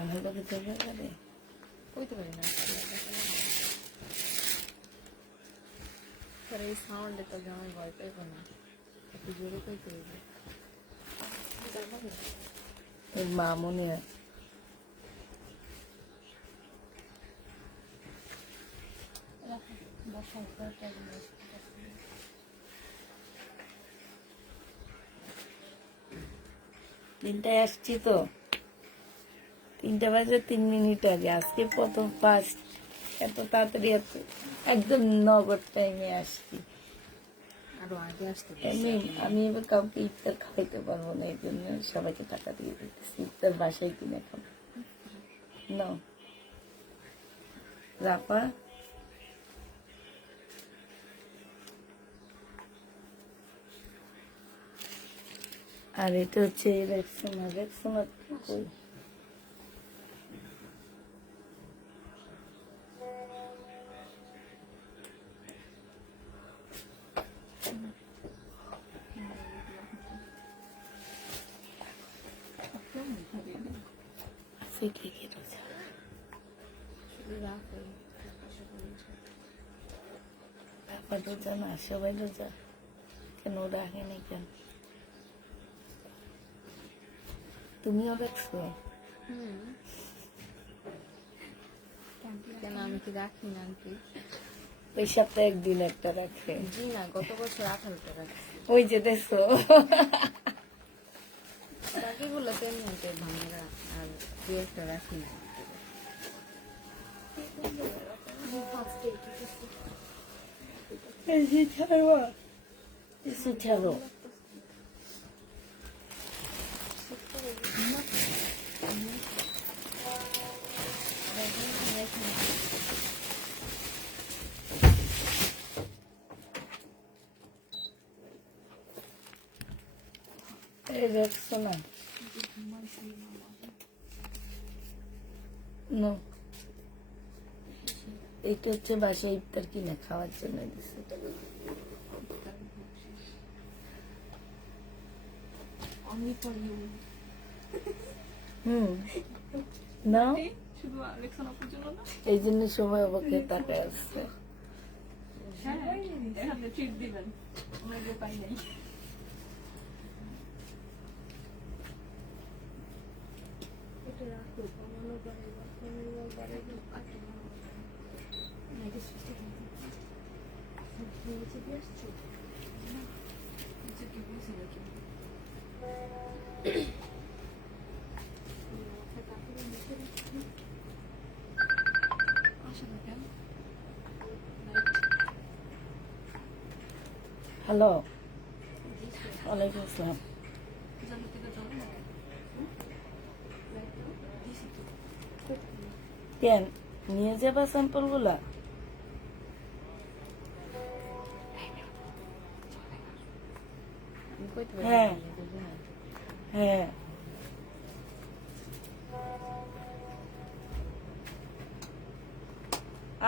আমার লোকে চলে যাবে কইতে পারি না এই সাউন্ডে তো জামাই ভয় পাইব না একটু জোরে কইতে হইবে ওর মা মনে হয় তিনটায় আসছি তো 3টা বাজে 3 মিনিট আগে আজকে প্রথম ফার্স্ট এত তাড়াতাড়ি একদম নগদ টাইমে আসছি আরো আগে আসতে আমি এবার কাউকে ইফতার খাওয়াইতে পারবো না এই জন্য সবাইকে টাকা দিয়ে দিতেছি ইফতার বাসায় কিনে খাবো না রাপা আর এটা হচ্ছে রেক্সোনা কই রোজা না সবাই রোজা কেন রাখেনি কেন তুমিও রাখছো কেন আমি কি রাখি না আন্টি ওই সপ্তাহে একদিন একটা রাখে জি না গত বছর 18টা রাখছি ওই যে দেখছো বাকিগুলো তেমনি ভাঙরা আর 2-1টা রাখি না ছাড়ো দেখছো না এইটা হচ্ছে বাসায় ইফতার কিনে খাওয়ার জন্য দিচ্ছে না এই জন্য সময় অবাকে তাকায় আসছে হ্যালো ওয়ালাইকুম আসসালাম কেন নিয়ে যাবা স্যাম্পল গুলা হ্যাঁ হ্যাঁ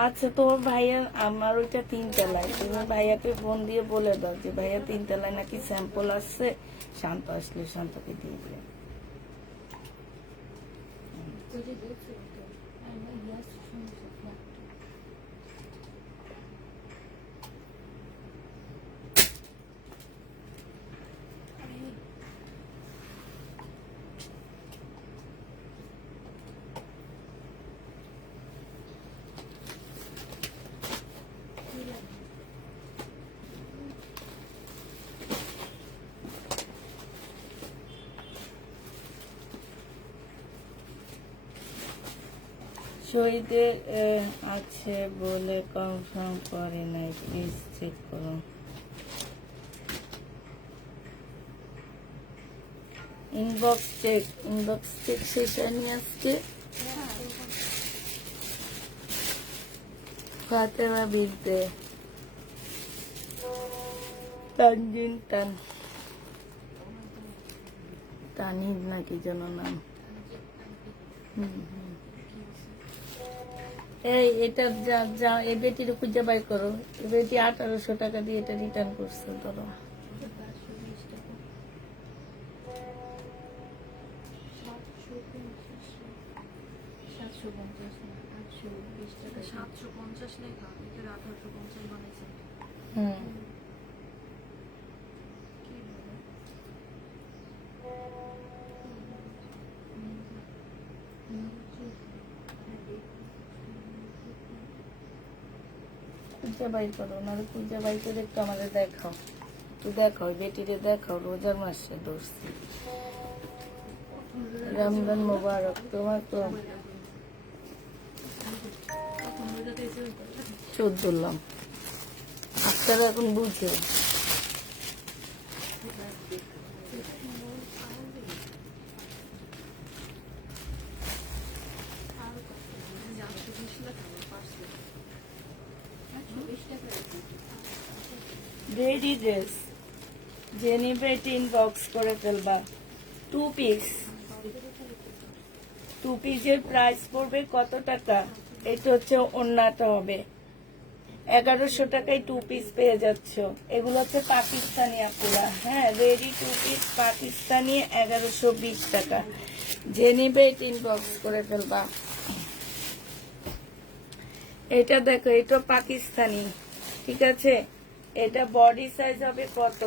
আচ্ছা তোমার ভাইয়া আমার ওইটা 3 তলায় তুমি ভাইয়াকে ফোন দিয়ে বলে দাও যে ভাইয়া 3 তলায় নাকি স্যাম্পল আসছে শান্ত আসলে শান্তকে দিয়ে দিবে শহীদের আছে বলে কনফার্ম করে নাই প্লিজ চেক করুন ইনবক্স চেক শেষ হয়নি আজকে ফাতেমা বিলতে তানজিন তানহিদ নাকি যেন নাম এই এটা যা এই বেটির খুঁজে বাই করো এই বেটি 1800 টাকা দিয়ে এটা রিটার্ন করছে ধরো 850 না 820 টাকা 750 লেখা এটা 1850 বানাইছে হুম কি বলে খুঁজে বাই করো, নাহলে খুঁজে বাই করে একটু আমাদের দেখাও, একটু দেখাও, বেটিরে দেখাও, রোজার মাসে ধরছি, রমজান মোবারক, তোমার তো 14 আপনারা এখন বুঝে। রেডি ড্রেস যে নিবে ইনবক্স করে ফেলবা। 2 পিস, 2 পিসের প্রাইস পড়বে কত টাকা? এটা হচ্ছে ওন্নাটা হবে 1100 টাকায় 2 পিস পেয়ে যাচ্ছ। এগুলো হচ্ছে পাকিস্তানি আপুরা, হ্যাঁ রেডি 2 পিস পাকিস্তানি 1120 টাকা। যে নিবে ইনবক্স করে ফেলবা। এটা দেখো, এটা পাকিস্তানি, ঠিক আছে। এটা বডি সাইজ হবে কত?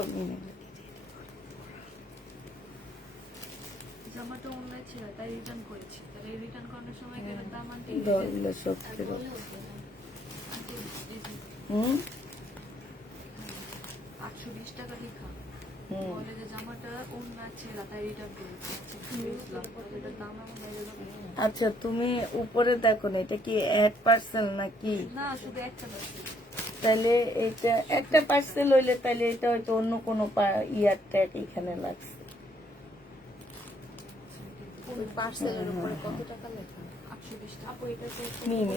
জামাটা অনলাইন ছিল তাই রিটার্ন করেছি, তাহলে রিটার্ন করানোর সময় কেন দাম আনতে এগুলো সত্যি হুম 820 টাকা লেখা হুম বলে যে জামাটা অন্য ছিল তাই রিটার্ন করেছি। এটার দাম এমন বেড়ে যাবে আচ্ছা, তুমি উপরে দেখো না, এটা কি অ্যাড পার্সেল নাকি? না, শুধু একটা আছে। তাহলে এটা একটা পার্সেল হইলে তাহলে এটা হয়তো অন্য কোনো ইয়ার ট্যাগ এখানে লাগছে। ওই পার্সেলের উপরে কত টাকা লেখা? 820 টাকা। আপু এটা তো মিম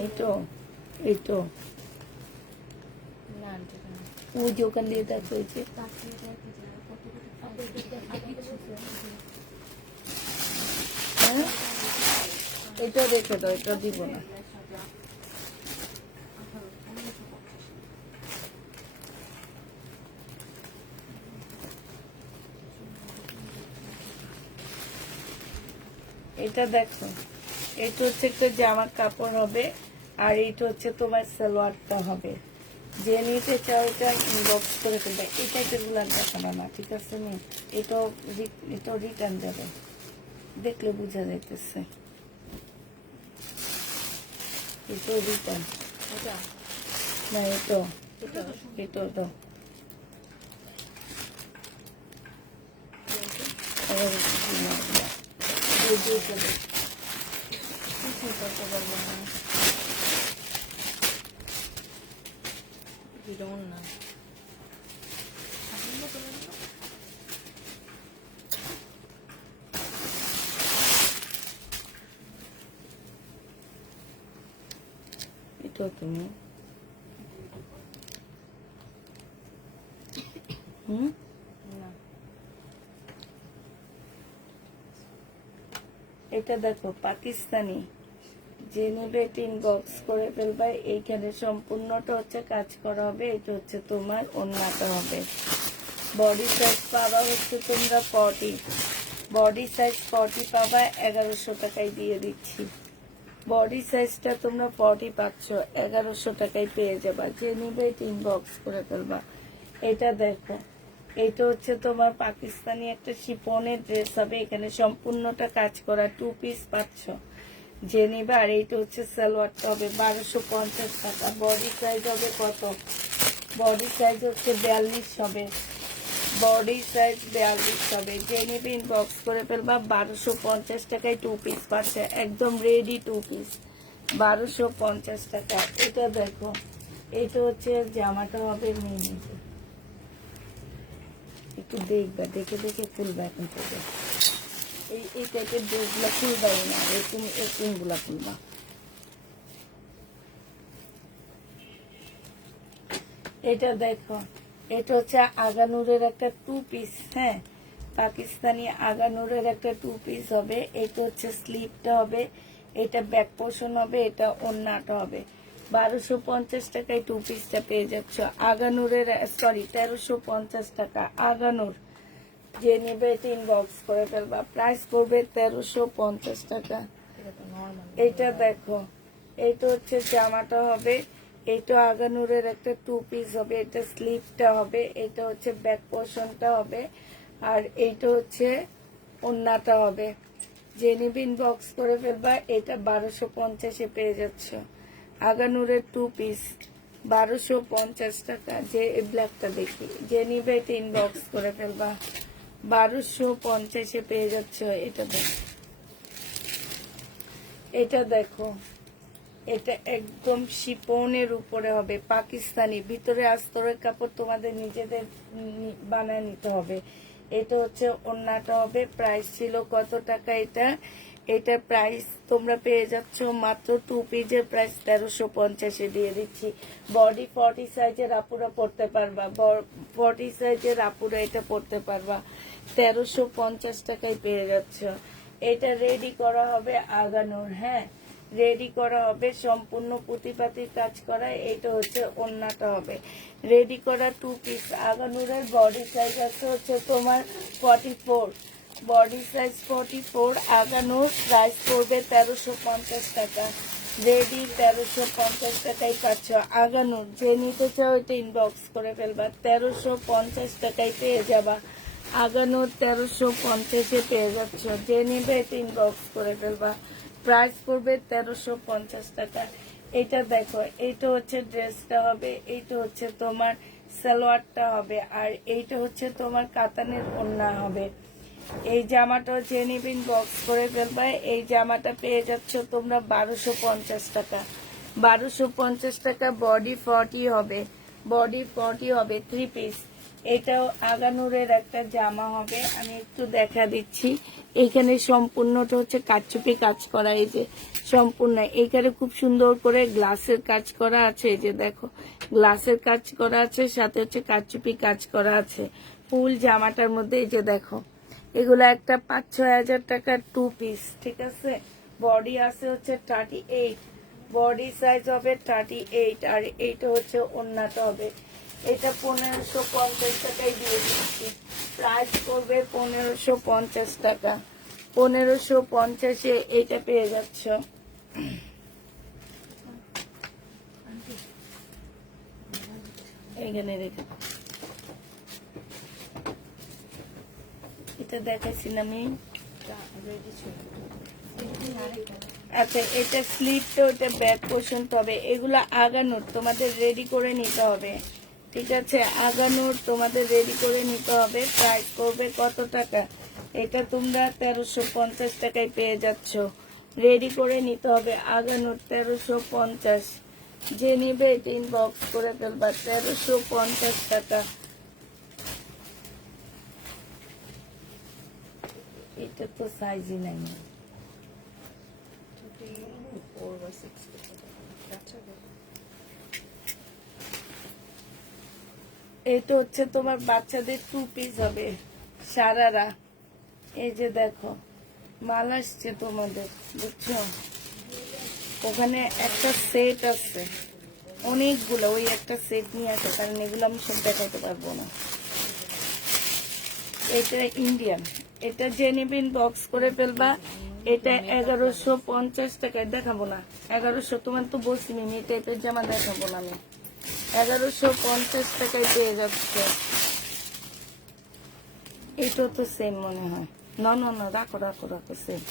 এইটো না আনতে পারি। ওই যে ওখান দিয়ে দেখো, ওই যে তাকিয়ে দেখি যে কত কত আপু এটা কিছু হ্যাঁ এটা রেখে দাও, এটা দিব না। এটা দেখো, এটা হচ্ছে একটা জামার কাপড় হবে, আর এটা হচ্ছে তোমার সালোয়ারটা হবে। যে নিতে চাও এটা ইনবক্স করে ফেলবে। এই টাইপের গুলো দেখানো না, ঠিক আছে নি? এটা রিটার্ন যাবে, দেখলে বোঝা যাইতেছে। এটা রিটার্ন এটা না, এটা দাও। আবার একটু না, দিয়ে ফেলো। কিছু করতে পারবো না। বিরন না এটা তুমি না এটা দেখো পাকিস্তানি। যে নেবে ইনবক্স করে ফেলবা। এইখানে সম্পূর্ণটা হচ্ছে কাজ করা হবে। এটা হচ্ছে তোমার ওন্নাটা হবে। বডি সাইজ পাবা হচ্ছে তোমরা 40, বডি সাইজ 40 পাবা 1100 টাকায় দিয়ে দিচ্ছি। বডি সাইজটা তোমরা 40 পাচ্ছ, 1100 টাকায় পেয়ে যাবা। যে নিবে ইনবক্স করে ফেলবা। এটা দেখো, এটা হচ্ছে তোমার পাকিস্তানি একটা শিফনের ড্রেস হবে। এখানে সম্পূর্ণটা কাজ করা, 2 পিস পাচ্ছ। যে নিবে। আর এইটা হচ্ছে সালোয়ারটা হবে 1250 টাকা। বডি সাইজ হবে কত? বডি সাইজ হচ্ছে 42 হবে। বডি সাইজ 42 হবে। যে নিবে ইনবক্স করে ফেলবা। 1250 টাকায় 2 পিস পাচ্ছে, একদম রেডি 2 পিস 1250 টাকা। এটা দেখো, এটা হচ্ছে জামাটা হবে মিনি। একটু দেখবা, দেখে দেখে খুলবা এখন থেকে। এই টাইপের ড্রেসগুলো খুলবাই না, এরকম গুলা খুলবা। এটা দেখো, এটা হচ্ছে আগানুরের একটা 2 পিস, হ্যাঁ পাকিস্তানি আগানুরের একটা 2 পিস হবে। এটা হচ্ছে স্লিপটা হবে, এটা ব্যাক পোর্শন হবে, এটা ওন্নাটা হবে। 1250 টাকায় 2 পিসটা পেয়ে যাচ্ছ। আগানুরের, সরি 1350 টাকা আগানুর। যে নেবে ইনবক্স করে ফেলবা। প্রাইস পড়বে 1350 টাকা। এটা তো নরমাল। এইটা দেখো, এইটা হচ্ছে জামাটা হবে, এইটা আগানুরের একটা 2 পিস হবে, এটা স্লিভটা হবে, এটা হচ্ছে ব্যাক পোর্শনটা হবে, আর এইটা হচ্ছে ওন্নাটা হবে। যে নিবে ইনবক্স করে ফেলবা। এটা 1250-এ পেয়ে যাচ্ছ। আগানুরের 2 পিস 1250 টাকা। যে এই ব্ল্যাকটা দেখি, যে নিবে এটা ইনবক্স করে ফেলবা। 1250-এ পেয়ে যাচ্ছ। এটা দেখো, এটা দেখো, এটা একদম শিপনের উপরে হবে, পাকিস্তানি, ভিতরে আস্তরের কাপড় তোমাদের নিজেদের বানায় নিতে হবে। এটা হচ্ছে ওন্নাটা হবে। প্রাইস ছিল কত টাকা এটা? এটা প্রাইস তোমরা পেয়ে যাচ্ছ মাত্র 2 পিসের প্রাইস 1350-এ দিয়ে দিচ্ছি। বডি 40 সাইজের আপুরা পড়তে পারবা, 40 সাইজের আপুরা এটা পড়তে পারবা। 1350 টাকায় পেয়ে যাচ্ছ। এটা রেডি করা হবে আগানোর, হ্যাঁ রেডি করা হবে, সম্পূর্ণ পুঁতিপাতির কাজ করা। এইটা হচ্ছে ওন্নাটা হবে। রেডি করা 2 পিস আগানুরের বডি সাইজ আছে হচ্ছে তোমার 44, বডি সাইজ 44। আগানুর প্রাইস পড়বে 1350 টাকা। রেডি 1350 টাকায় পাচ্ছ। আগানুর যে নিতে চাও এটা ইনবক্স করে ফেলবা, 1350 টাকায় পেয়ে যাবা। আগানুর 1350-এ পেয়ে যাচ্ছ। যে নিবে এটা ইনবক্স করে ফেলবা। প্রাইস পড়বে 1350 টাকা। এটা দেখো, এইটা হচ্ছে ড্রেসটা হবে, এইটা হচ্ছে তোমার সালোয়ারটা হবে, আর এইটা হচ্ছে তোমার কাতানের ওড়না হবে। এই জামাটা যে নিবিন বক্স করে ফেলবে। এই জামাটা পেয়ে যাচ্ছ তোমরা 1250 টাকা। 1250 টাকা। বডি 40 হবে, বডি 40 হবে, 3 পিস। এটাও আগানুরের একটা জামা হবে। আমি একটু দেখা দিচ্ছি। এইখানে সম্পূর্ণটা হচ্ছে কারচুপি কাজ করা, এই যে সম্পূর্ণ এইখানে খুব সুন্দর করে গ্লাসের কাজ করা আছে। এই যে দেখো, গ্লাসের কাজ করা আছে, সাথে হচ্ছে কারচুপি কাজ করা আছে ফুল জামাটার মধ্যে। এই যে দেখো, এগুলো একটা 5-6 হাজার টাকার 2 পিস, ঠিক আছে। বডি আছে হচ্ছে 38, বডি সাইজ হবে 38, আর এইটা হচ্ছে ওন্নাটা হবে। এটা 1550 টাকায় দিয়ে দিচ্ছি। প্রাইস করবে 1550 টাকা। 1550-এ এইটা পেয়ে যাচ্ছ। এখানে রেখে দাও। এটা দেখাইছি না আমি। আচ্ছা, এটা স্লিপটা, ওটা ব্যাক পোর্শন হবে। এগুলো আগানোর তোমাদের রেডি করে নিতে হবে, ঠিক আছে। আগানোর তোমাদের রেডি করে নিতে হবে। প্রাইস করবে কত টাকা? এটা তোমরা 1350 টাকায় পেয়ে যাচ্ছ। রেডি করে নিতে হবে আগানোর 1350। যে নিবে এটা ইনবক্স করে ফেলবা। 1350 টাকা। এটা তো সাইজই নাই। এটা হচ্ছে তোমার বাচ্চাদের 2 পিস হবে, সারারা। এই যে দেখো, মাল আসছে তোমাদের, বুঝছো। ওখানে একটা সেট আছে, অনেকগুলো। ওই একটা সেট নিয়ে আসে, কারণ এগুলো আমি সব দেখাইতে পারবো না। এটা ইন্ডিয়ান। এটা জেনিবিন বক্স করে ফেলবা। এটা 1150 টাকায় দেখাবো না। 1100 তোমার তো বলছি মিমি, এই টাইপের জামা দেখাবো না আমি। 1150 টাকায় পেয়ে যাচ্ছে। এটা তো সেম মনে হয়। না না না, রাখো রাখো রাখো, সেম।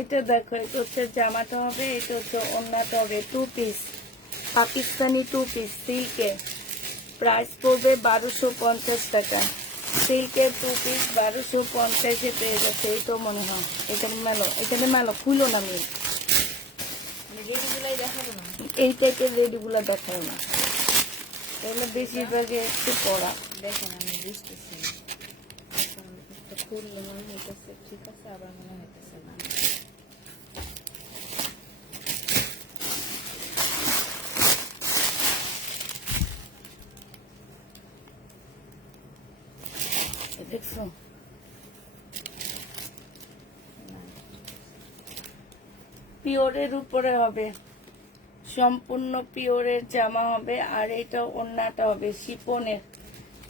এটা দেখো, এটা হচ্ছে জামাটা হবে, এটা হচ্ছে ওন্নাটা হবে। 2 পিস পাকিস্তানি 2 পিস সিল্কে। প্রাইস পড়বে 1250 টাকা। সিল্কের 2 পিস 1250-এ পেয়ে যাচ্ছে। এই তো মনে হয় এখানে মেলো, এখানে মেলো, খুলো না মেয়ে। এই টাইপের রেডিগুলো দেখায় না, এগুলো বেশিরভাগই একটু পড়া। দেখেন আমি বুঝতেছি খুললে মনে হইতেছে ঠিক আছে, আবার মনে হইতেছে না। দেখছো, পিওরের উপরে হবে, সম্পূর্ণ পিওরের জামা হবে। আর এটা ওড়নাটা হবে শিপনের,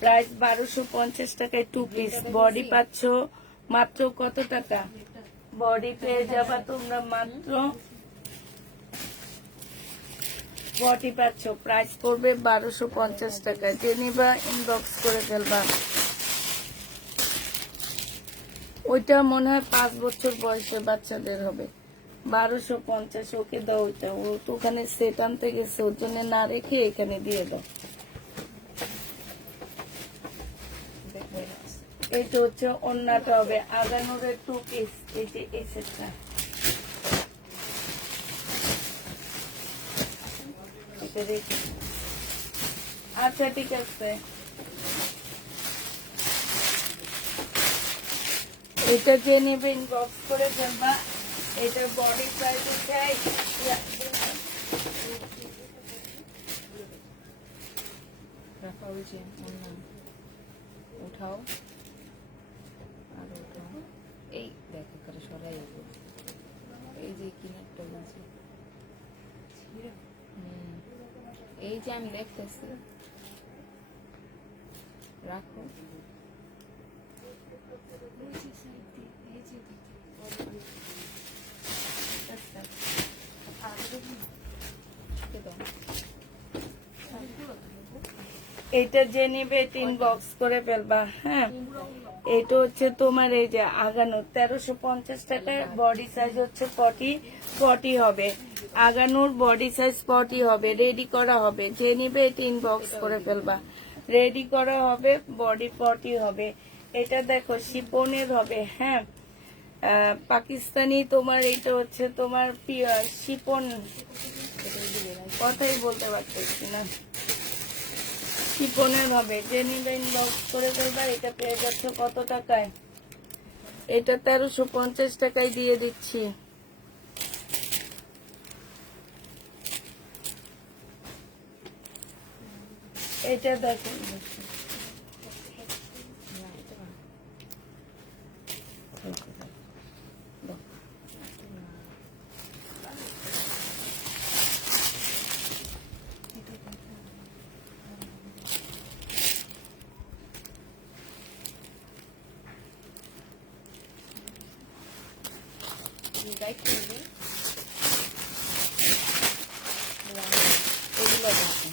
প্রাইস 1250 টাকায় 2 পিস। বডি পাচ্ছ মাত্র কত টাকা? বডি পেয়ে যাবা তোমরা মাত্র বডি পাচ্ছ, প্রাইস পড়বে 1250 টাকা। যে নিবা ইনবক্স করে ফেলবা। ওইটা মনে হয় 5 বছর বয়সের বাচ্চাদের হবে, 1250। ওকে দাও ওইটা, ও তো ওখানে সেট আনতে গেছে, ওর জন্য না রেখে এখানে দিয়ে দাও। এইটা হচ্ছে ওড়নাটা হবে আগানুরের 2 পিস। এই যে এই সেটটা, এটা রেখে। আচ্ছা ঠিক আছে, এটা যে নেবে ইনবক্স করে ফেলবা। এটার বডি সাইজ হচ্ছে রাখা হয়েছে উঠাও আর উঠাও। এই দেখো করে সরাই এই যে কিনারটা বলছি। এই যে আমি দেখতেছি, রাখো। এটা যে নিবে এটা ইনবক্স করে ফেলবা। হ্যাঁ, এটা হচ্ছে তোমার এই যে আগানো 1350 টাকায়। বডি সাইজ হচ্ছে 40 হবে, আগানোর বডি সাইজ 40 হবে। রেডি করা হবে, যে নিবে এটা ইনবক্স করে ফেলবা। রেডি করা হবে, বডি 40 হবে। এটা দেখো শিপনের হবে। হ্যাঁ, পাকিস্তানি তোমার এটা হচ্ছে তোমার শিপন, কথাই বলতে পারতেছি না। শিপনের হবে, যে নিবে ইনবক্স করে ফেলবা। এটা পেয়ে যাচ্ছ কত টাকায়? এটা 1350 টাকায় দিয়ে দিচ্ছি। এটা দেখো, এগুলো দেখো।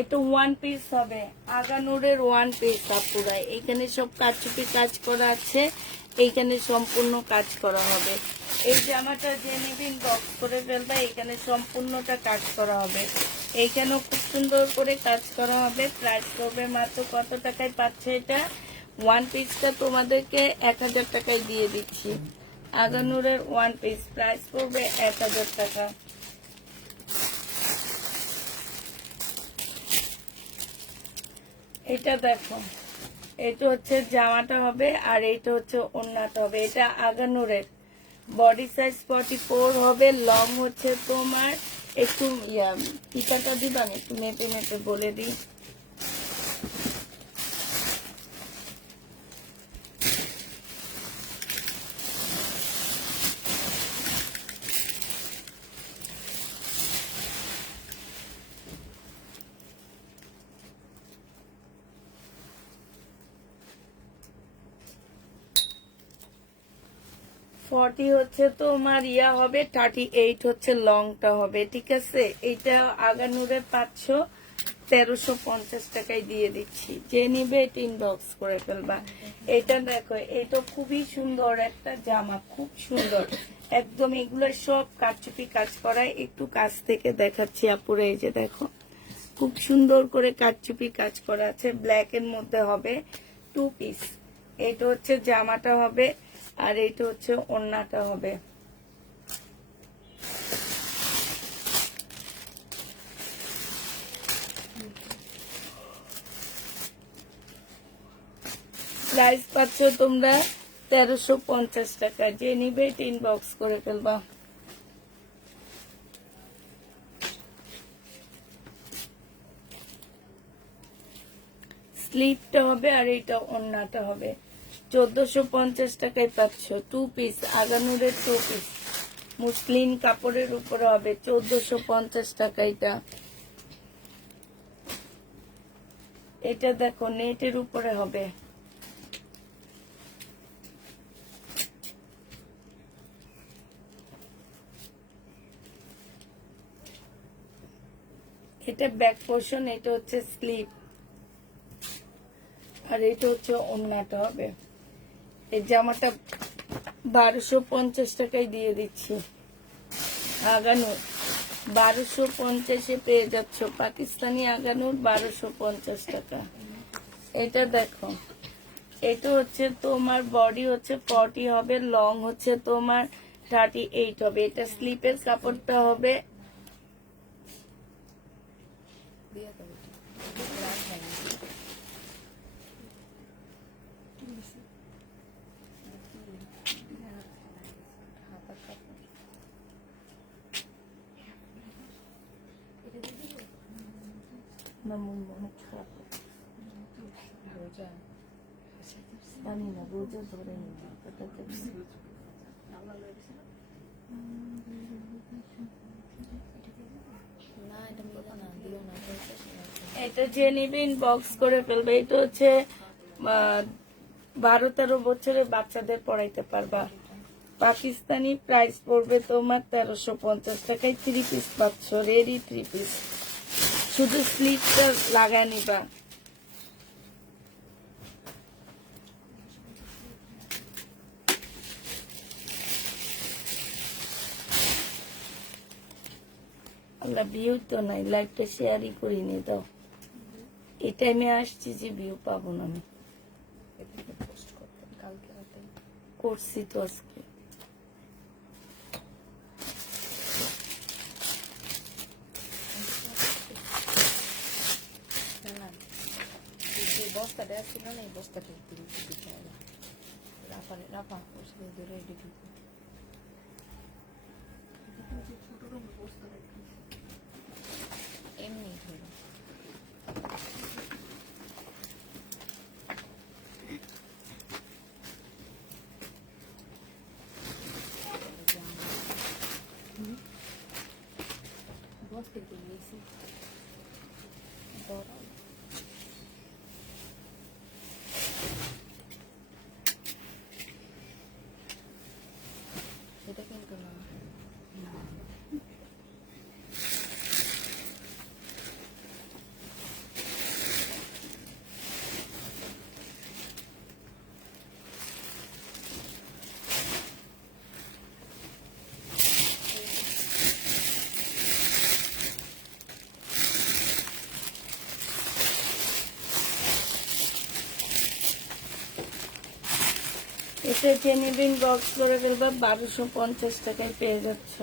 এটা 1 পিস হবে, আগানুরের 1 পিস। আপুরা এখানে সব কাচুপি কাজ করা আছে, এইখানে সম্পূর্ণ কাজ করা হবে। এই জামাটা যে নিবিন বক্স করে ফেলবে, এখানে সম্পূর্ণটা কাজ করা হবে। এইখানেও খুব সুন্দর করে কাজ করা হবে। প্রাইস করবে মাত্র কত টাকায় পাচ্ছে এটা? 1 পিসটা তোমাদেরকে 1000 টাকায় দিয়ে দিচ্ছি। আগানুরের 1 পিস প্রাইস করবে 1000 টাকা। এটা দেখো, এটা হচ্ছে জামাটা হবে আর এটা হচ্ছে ওড়নাটা হবে। এটা আগানুরের, বডি সাইজ 44 হবে। লং হচ্ছে তোমার একটু টিপাটা দিবা, আমি একটু মেপে মেপে বলে দিই। ফর্টি হচ্ছে তোমার ইয়া হবে, 38 হচ্ছে লংটা হবে। ঠিক আছে, এইটা আগানুরে 1350 টাকায় দিয়ে দিচ্ছি। যে নিবে এটা ইনবক্স করে ফেলবা। এটা দেখো, এটা খুবই সুন্দর একটা জামা, খুব সুন্দর একদম। এগুলো সব কারচুপি কাজ করা। একটু কাছ থেকে দেখাচ্ছি আপুরে, এই যে দেখো খুব সুন্দর করে কারচুপি কাজ করা আছে। ব্ল্যাক এর মধ্যে হবে, 2 পিস। এটা হচ্ছে জামাটা হবে আর এইটা হচ্ছে ওড়নাটা হবে। প্রাইস পাচ্ছ তোমরা 1350 টাকা। যে নিবে এটা ইনবক্স করে ফেলবা। স্লিপটা হবে আর এইটা ওন্নাটা হবে। 1450 টাকায় পাচ্ছ। 2 পিস আগানুরের 2 পিস মুসলিন কাপড়ের উপরে হবে 1450 টাকা। এটা দেখো নেটের উপরে হবে। এটা ব্যাক পোর্শন, এটা হচ্ছে স্লিপ, আর এটা হচ্ছে ওন্নাটা হবে। এই জামাটা 1250 টাকায় দিয়ে দিচ্ছি। আগানুর 1250-এ পেয়ে যাচ্ছ। পাকিস্তানি আগানুর 1250 টাকা। এটা দেখো, এটা হচ্ছে তোমার বডি হচ্ছে 40 হবে, লং হচ্ছে তোমার 38 হবে। এটা স্লিপের কাপড়টা হবে দিয়া তো বেটি রাত হয় না। হাতার কাপড় না, মন অনেক খারাপ। রোজা জানি না, রোজা ধরে নি না, এটা মিলে না, দিও না, এটা হচ্ছে এটা যে নিবে ইনবক্স করে ফেলবে। এটা হচ্ছে 12-13 বছরের বাচ্চাদের পড়াইতে পারবা। পাকিস্তানি প্রাইস পড়বে তোমার 1350 টাকায়। 3 পিস পাচ্ছ, রেডি 3 পিস। শুধু স্লিপটা লাগায় নিবা। আল্লাহ, ভিউ তো নাই, লাইভটা শেয়ারই করিনি। দাও, এই টাইমে আসছি যে ভিউ পাবো না। আমি এদিকে পোস্ট করতে কালকে রাতে করছি তো আজকে। না যে বস্তাটা ছিল না, এই বস্তাটা দিতে হবে। রাফা ওষুধ ধরে রেডি এমনি ধরো। এটা কিন্তু না, এটা যে নিবে ইনবক্স করে ফেলবা। 1250 টাকায় পেয়ে যাচ্ছ।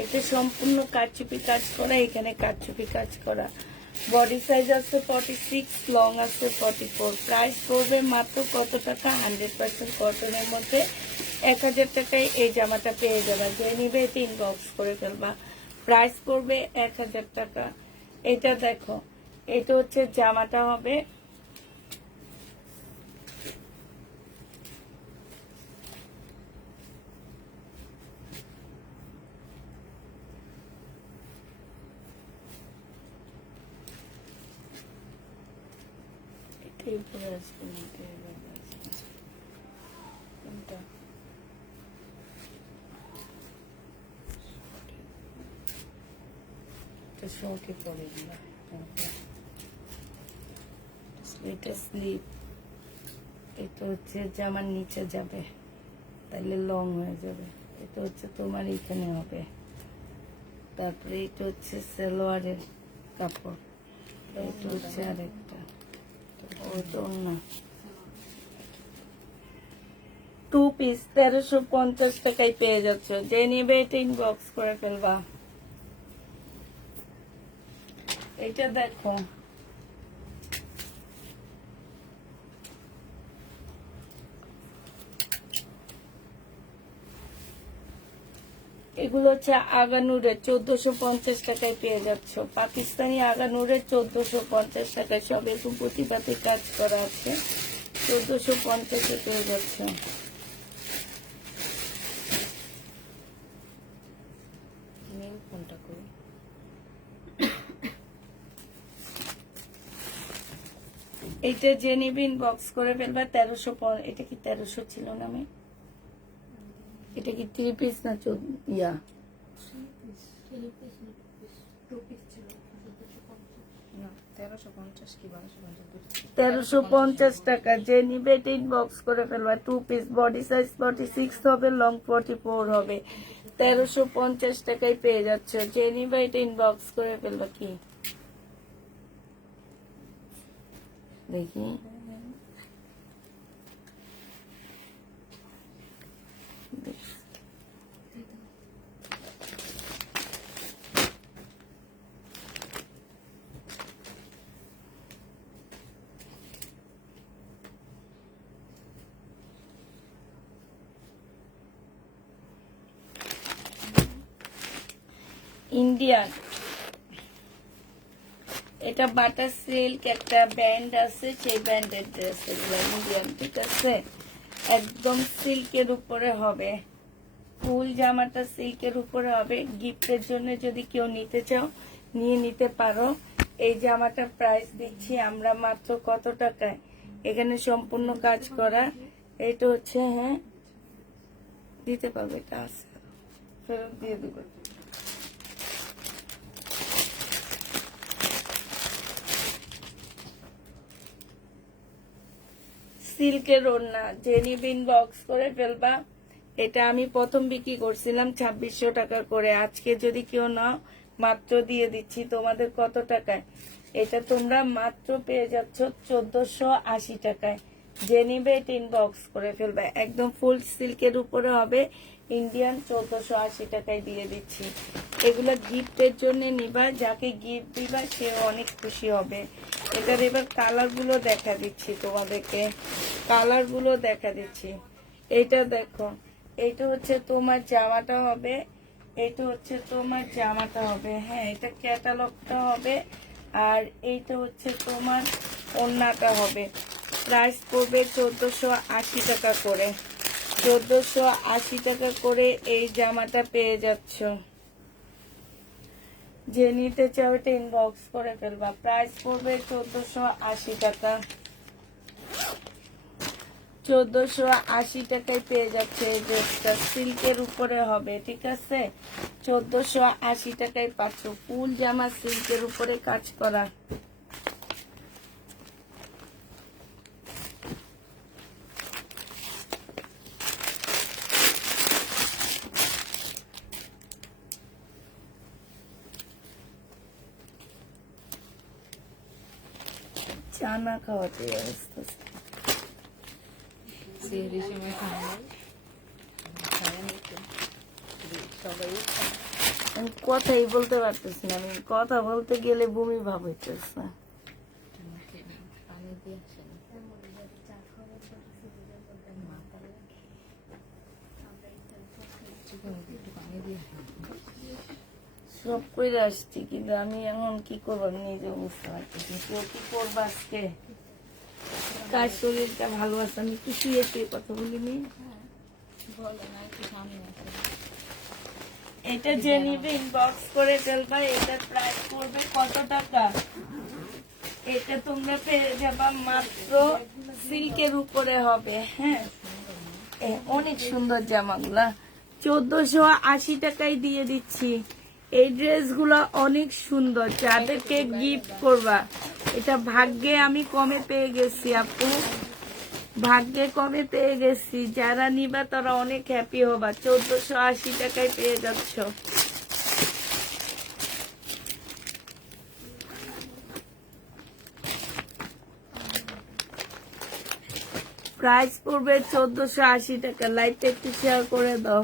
এটা সম্পূর্ণ কারচুপি কাজ করা, এখানে কারচুপি কাজ করা। বডি সাইজ আছে 46, লং আছে 44। প্রাইস পড়বে মাত্র কত টাকা? 100% কটনের মধ্যে 1000 টাকায় এই জামাটা পেয়ে যাবে। যে নিবে এটা ইনবক্স করে ফেলবা। প্রাইস পড়বে 1000 টাকা। এটা দেখো, এটা হচ্ছে জামাটা হবে। এটাই উপরে আসবে না, এটাই এভাবে আসবে। কোনটা এটা শর্টে পরে দিবা। এটা স্লিপ, এটা হচ্ছে জামার নিচে যাবে, তাহলে লং হয়ে যাবে। এটা হচ্ছে তোমার এখানে হবে। তারপরে এটা হচ্ছে সালোয়ারের কাপড়, এটা হচ্ছে আরেকটা, ওটা না। 2 পিস 1350 টাকায় পেয়ে যাচ্ছ। যে নিবে এটা ইনবক্স করে ফেলবা। এটা দেখো, এগুলো হচ্ছে আগানুরের 1450 টাকায় পেয়ে যাচ্ছ। পাকিস্তানি আগানুরের 1450 টাকায়, সব এরকম প্রতিপাতে কাজ করা আছে, 1450-এ পেয়ে যাচ্ছ। নেল কোনটা করো? এইটা জেনিবিন বক্স করে ফেলবা 1300। এটা কি 1300 ছিল না? আমি এটা কি 3 পিস না ইয়া? না 1350 কি 1250? 1350 টাকা। যে নিবে বক্স করে ফেলবা 2 পিস, বডি সাইজ 46 হবে, লং 44 হবে, 1350 টাকায় পেয়ে যাচ্ছে। যে নিবে এটা ইনবক্স করে ফেলবা। কি দেখি ইন্ডিয়ান, এটা বাটার সিল্ক, একটা ব্যান্ড আছে, সেই ব্যান্ডের ড্রেস এগুলো ইন্ডিয়ান, ঠিক আছে? একদম সিল্কের উপরে হবে, ফুল জামাটা সিল্কের উপরে হবে। গিফটের জন্য যদি কেউ নিতে চাও নিয়ে নিতে পারো। এই জামাটার প্রাইস দিচ্ছি আমরা মাত্র কত টাকায়? এখানে সম্পূর্ণ কাজ করা। এটা হচ্ছে, হ্যাঁ দিতে পারবে, এটা আছে, ফেরত দিয়ে দেবো। সিল্কের ওড়না, জেনিবিন বক্স করে ফেলবা। এটা আমি প্রথম বিক্রি করছিলাম 2600 টাকা করে, আজকে যদি কেউ নাও মাত্র দিয়ে দিচ্ছি তোমাদের কত টাকায়? এটা তোমরা মাত্র পেয়ে যাচ্ছ 1480 টাকায়। যে নিবে এটা ইনবক্স করে ফেলবা, একদম ফুল সিল্কের উপরে হবে, ইন্ডিয়ান, 1480 টাকায় দিয়ে দিচ্ছি। এগুলো গিফটের জন্য নিবা, যাকে গিফট দিবা সে অনেক খুশি হবে। এটার এবার কালার গুলো দেখা দিচ্ছি তোমাদেরকে, কালার গুলো দেখা দিচ্ছি। এটা দেখো, এইটা হচ্ছে তোমার জামাটা হবে, এটা হচ্ছে তোমার জামাটা হবে, হ্যাঁ এটা ক্যাটালগটা হবে, আর এইটা হচ্ছে তোমার ওড়নাটা হবে। প্রাইস পড়বে 1480 টাকা করে, 1480 টাকা করে এই জামাটা পেয়ে যাচ্ছ। যে নিতে চাও এটা ইনবক্স করে ফেলবা। প্রাইস পড়বে 1480 টাকা, 1480 টাকায় পেয়ে যাচ্ছে এই ড্রেসটা, সিল্কের উপরে হবে, ঠিক আছে? 1480 টাকায় পাচ্ছ, ফুল জামা সিল্কের উপরে কাজ করা। চা না খাওয়াতে অবস্থা। সেহরির সময় খাওয়া সবাই আমি কথাই বলতে পারতেছি না, আমি কথা বলতে গেলে বমি ভাব হইতেছে। পানি দিয়ে আসেন, পানি দিয়ে সব করে আসছি, কিন্তু আমি এখন কি করবো আমি নিজে বুঝতে পারতেছি। কেউ কি করবো আজকে? কার শরীরটা ভালো আছে, আমি একটু শুয়ে শুয়ে কথা বলিনি। বলে না একটু সামনে আছে। এটা যে নিবে ইনবক্স করে ফেলবা। এটার প্রাইস পড়বে কত টাকা? এটা তোমরা পেয়ে যাবা মাত্র, সিল্কের উপরে হবে, হ্যাঁ অনেক সুন্দর জামাগুলা 1480 টাকায় দিয়ে দিচ্ছি। এই ড্রেসগুলো অনেক সুন্দর, যাদেরকে গিফট করবা। এটা ভাগ্যে আমি কমে পেয়ে গেছি আপু, ভাগ্যে কমে পেয়ে গেছি। যারা নিবা তারা অনেক হ্যাপি হবা, 1480 টাকায় পেয়ে যাচ্ছ। প্রাইস পড়বে 1480 টাকা। লাইভটা একটু শেয়ার করে দাও।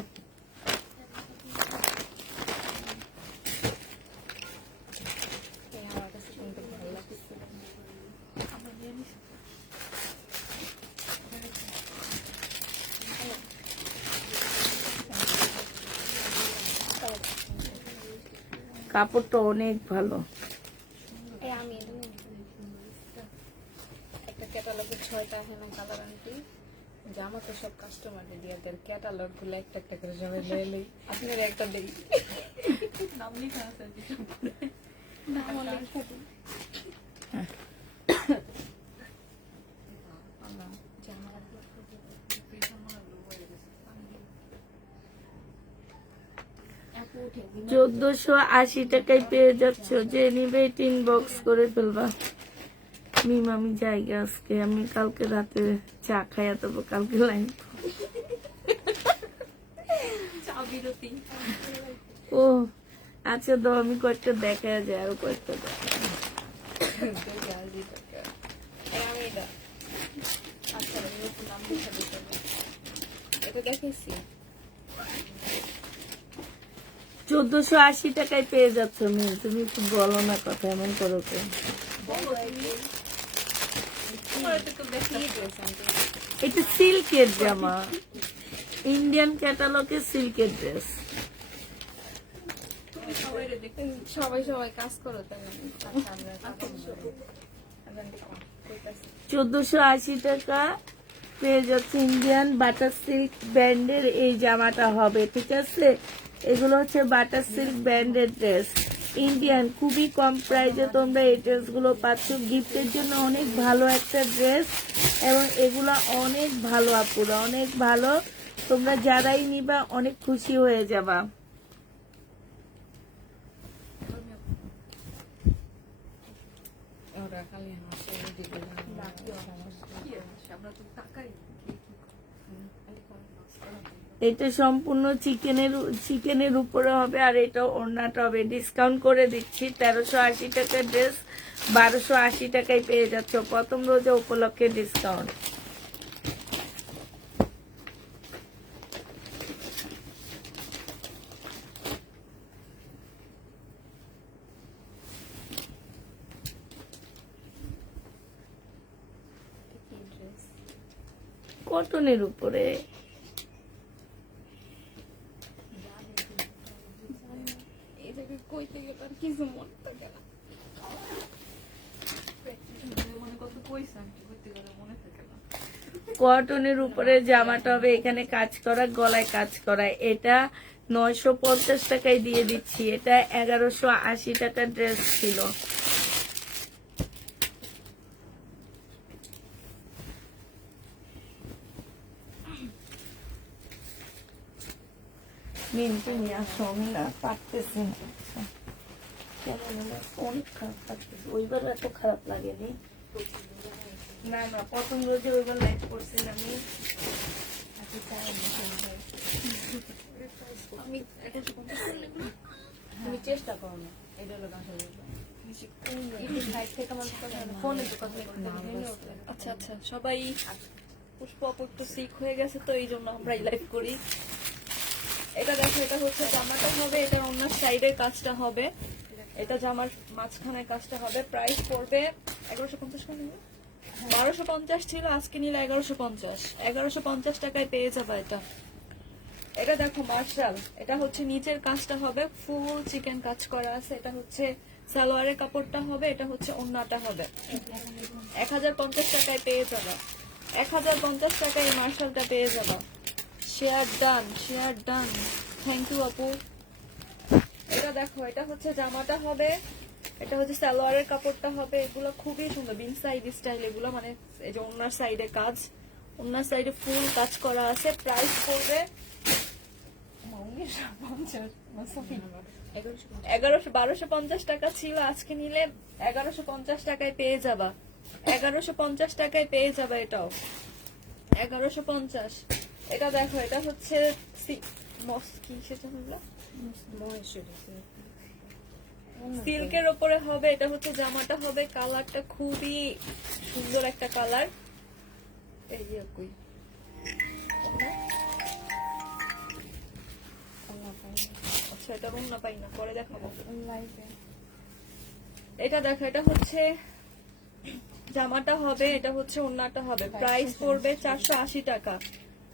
আমার কাছে শুনতে ভালো লাগছে। কাপড়টা অনেক ভালো। এই আমি একটা ক্যাটালগের 6টা হেনা কালার আনটি জামা তো সব কাস্টমারদের দিয়ে দেন, ক্যাটালগ গুলো একটা একটা করে সবাই লয়ে লই। আপনার একটা দেই নাম লেখা আছে নাম লেখা দিই। $1480 টাকায় পেয়ে যাচ্ছ, যে নিবে ইনবক্স করে ফেলবা। মিম আমি জায়গা আজকে, আমি কালকে রাতে চা খাইয়া দেবো, কালকে লাইন। ও আচ্ছা দাও, আমি কয়েকটা দেখা যায়, আরো কয়েকটা দেখা। এটা দেখেছি 1480 টাকায় পেয়ে যাচ্ছ মিম, তুমি একটু বলো না কথা, এমন করো কেন? এটা সিল্কের জামা, ইন্ডিয়ান ক্যাটালগের সিল্কের ড্রেস। সবাই সবাই কাজ করো তাই না? 1480 টাকা পেয়ে যাচ্ছে ইন্ডিয়ান বাটার সিল্ক ব্র্যান্ডের এই জামাটা হবে, ঠিক আছে? এগুলো হচ্ছে বাটার সিল্ক ব্র্যান্ডের ড্রেস, ইন্ডিয়ান, খুবই কম প্রাইসে তোমরা এই ড্রেসগুলো পাচ্ছ। গিফটের জন্য অনেক ভালো একটা ড্রেস, এবং এগুলো অনেক ভালো আপুরা, অনেক ভালো। তোমরা যারাই নিবা অনেক খুশি হয়ে যাবা। ওরা খালি হাসে দিকে আমরা তো টাকাই এটা সম্পূর্ণ চিকেনের উপরে হবে, আর এটা ওড়নাটা হবে। ডিসকাউন্ট করে দিচ্ছি, 1380 টাকার ড্রেস 1280 টাকায় পেয়ে যাচ্ছ, প্রথম রোজা উপলক্ষে ডিসকাউন্ট। কটনের উপরে কইতে গেলে আর কিছু মনে থাকে না। কটনের উপরে জামাটা হবে, এখানে কাজ করা, গলায় কাজ করা। এটা 950 টাকায় দিয়ে দিচ্ছি, এটা 1180 টাকার ড্রেস ছিল। মিন্টু নিয়ে আসো, আমি না পারতেছি না। আচ্ছা, কেন অনেক খারাপ লাগতেছে, ওইবার এত খারাপ লাগেনি। না না, প্রথম রোজে ওইবার লাইট করছি আমি। আমি তুমি চেষ্টা করো না, এটা হলো আচ্ছা আচ্ছা, সবাই পুষ্প অপূর্ব সিক হয়ে গেছে তো এই জন্য আমরা লাইভ করি। এটা দেখো, এটা হচ্ছে জামাটা হবে, এটা অন্য সাইডের কাজটা হবে, এটা জামার মাঝখানের কাজটা হবে। প্রাইস পড়বে 1150 করে, 1250 ছিল, আজকে নিলে 1150। 1150 টাকায় পেয়ে যাবে এটা। এটা দেখো মার্শাল, এটা হচ্ছে নিচের কাজটা হবে, ফুল চিকেন কাজ করা আছে। এটা হচ্ছে সালোয়ারের কাপড়টা হবে, এটা হচ্ছে ওড়নাটা হবে। 1050 টাকায় পেয়ে যাবে, 1050 টাকায় এই মার্শালটা পেয়ে যাবে। Share done, share done, thank you আপু। এটা দেখো, এটা হচ্ছে জামাটা হবে, এটা হচ্ছে সালোয়ারের কাপড়টা হবে। এগুলো খুবই সুন্দর, বিন সাইড স্টাইল এগুলো, মানে এই যে ওনার সাইডে কাজ, ওনার সাইডে ফুল কাজ করা আছে। প্রাইস পড়বে 1250 টাকা ছিল, আজকে নিলে 1150 টাকায় পেয়ে যাবা। 1150 টাকায় পেয়ে যাবা, এটাও 1150। এটা দেখো, এটা হচ্ছে কি সেটা হলো সিল্কের ওপরে হবে। এটা হচ্ছে জামাটা হবে, কালারটা খুবই সুন্দর একটা কালার। এই যে কই আচ্ছা, এটা রুমনা পাই না, পরে দেখাবো। এটা দেখো, এটা হচ্ছে জামাটা হবে, এটা হচ্ছে ওড়নাটা হবে। প্রাইস পড়বে 480 টাকা।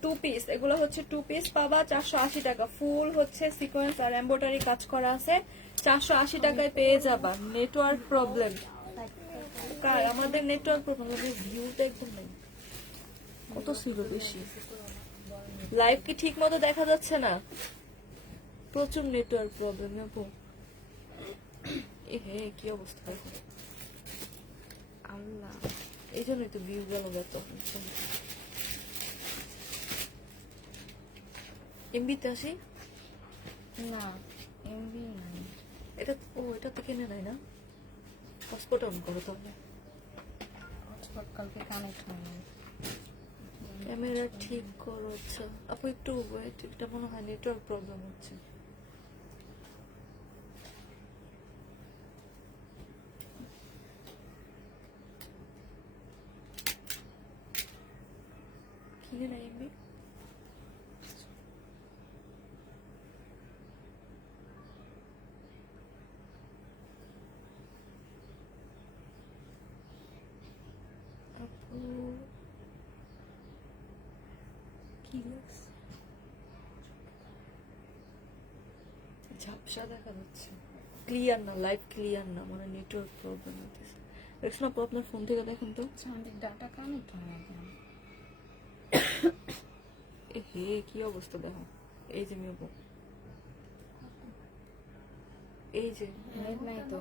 2 পিস, এগুলো হচ্ছে 2 পিস পাবা 480 টাকা। ফুল হচ্ছে সিকোয়েন্স আর এমব্রয়ডারি কাজ করা আছে। 480 টাকায় পেয়ে যাবা। নেটওয়ার্ক প্রবলেম, আমাদের নেটওয়ার্ক প্রবলেম, ভিউটা একদম নেই। কত ছিল বেশি? লাইভ কি ঠিক মতো দেখা যাচ্ছে না? প্রচুর নেটওয়ার্ক প্রবলেম আপু। এ হে, কি অবস্থা দেখো। আল্লাহ, এই জন্যই তো ভিউ গেল এত। এমবিতে আসি না, এমবি নাই। এটা, এটা তো কিনে নেয় না। হটস্পট অন করো তাহলে। হটস্পট কালকে কানেক্ট হয়নি। ক্যামেরা ঠিক করো। আচ্ছা আপু একটু ওয়েট, এটা মনে হয় নেটওয়ার্ক প্রবলেম হচ্ছে। কিনে নেয় এমবি। আপু কি লাগছে? ঝাপসা দেখা যাচ্ছে, ক্লিয়ার না, লাইভ ক্লিয়ার না, মানে নেটওয়ার্ক প্রবলেম হতেছে। দেখছেন আপু, আপনার ফোন থেকে দেখেন তো। আমাদের ডাটা কানেক্ট হয় না কেন? এ হে, কি অবস্থা দেখো। এই যে মেয়ে, এই যে নেট নাই তো।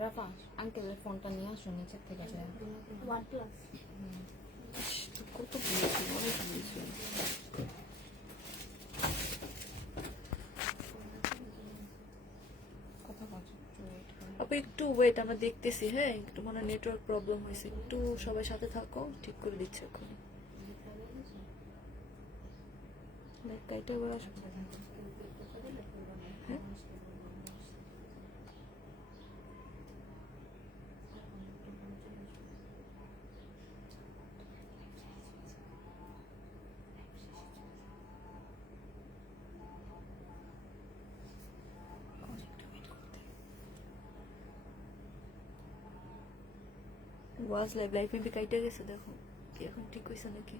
রাফা, আঙ্কেলের ফোনটা নিয়ে আসো নিচের থেকে যায়। ইস, তো কত বলেছি, অনেক বলেছি। কথা বলছো, wait করো। আপু একটু ওয়েট, আমরা দেখতেছি। হ্যাঁ, একটু মানে নেটওয়ার্ক প্রবলেম হয়েছে, একটু সবাই সাথে থাকো, ঠিক করে দিচ্ছে এখন। কাইটা এবার আসবো। হ্যাঁ, ওয়াজ লাইভ, লাইভ মেবি কাইটা গেছে, দেখো কি এখন ঠিক হয়েছে নাকি।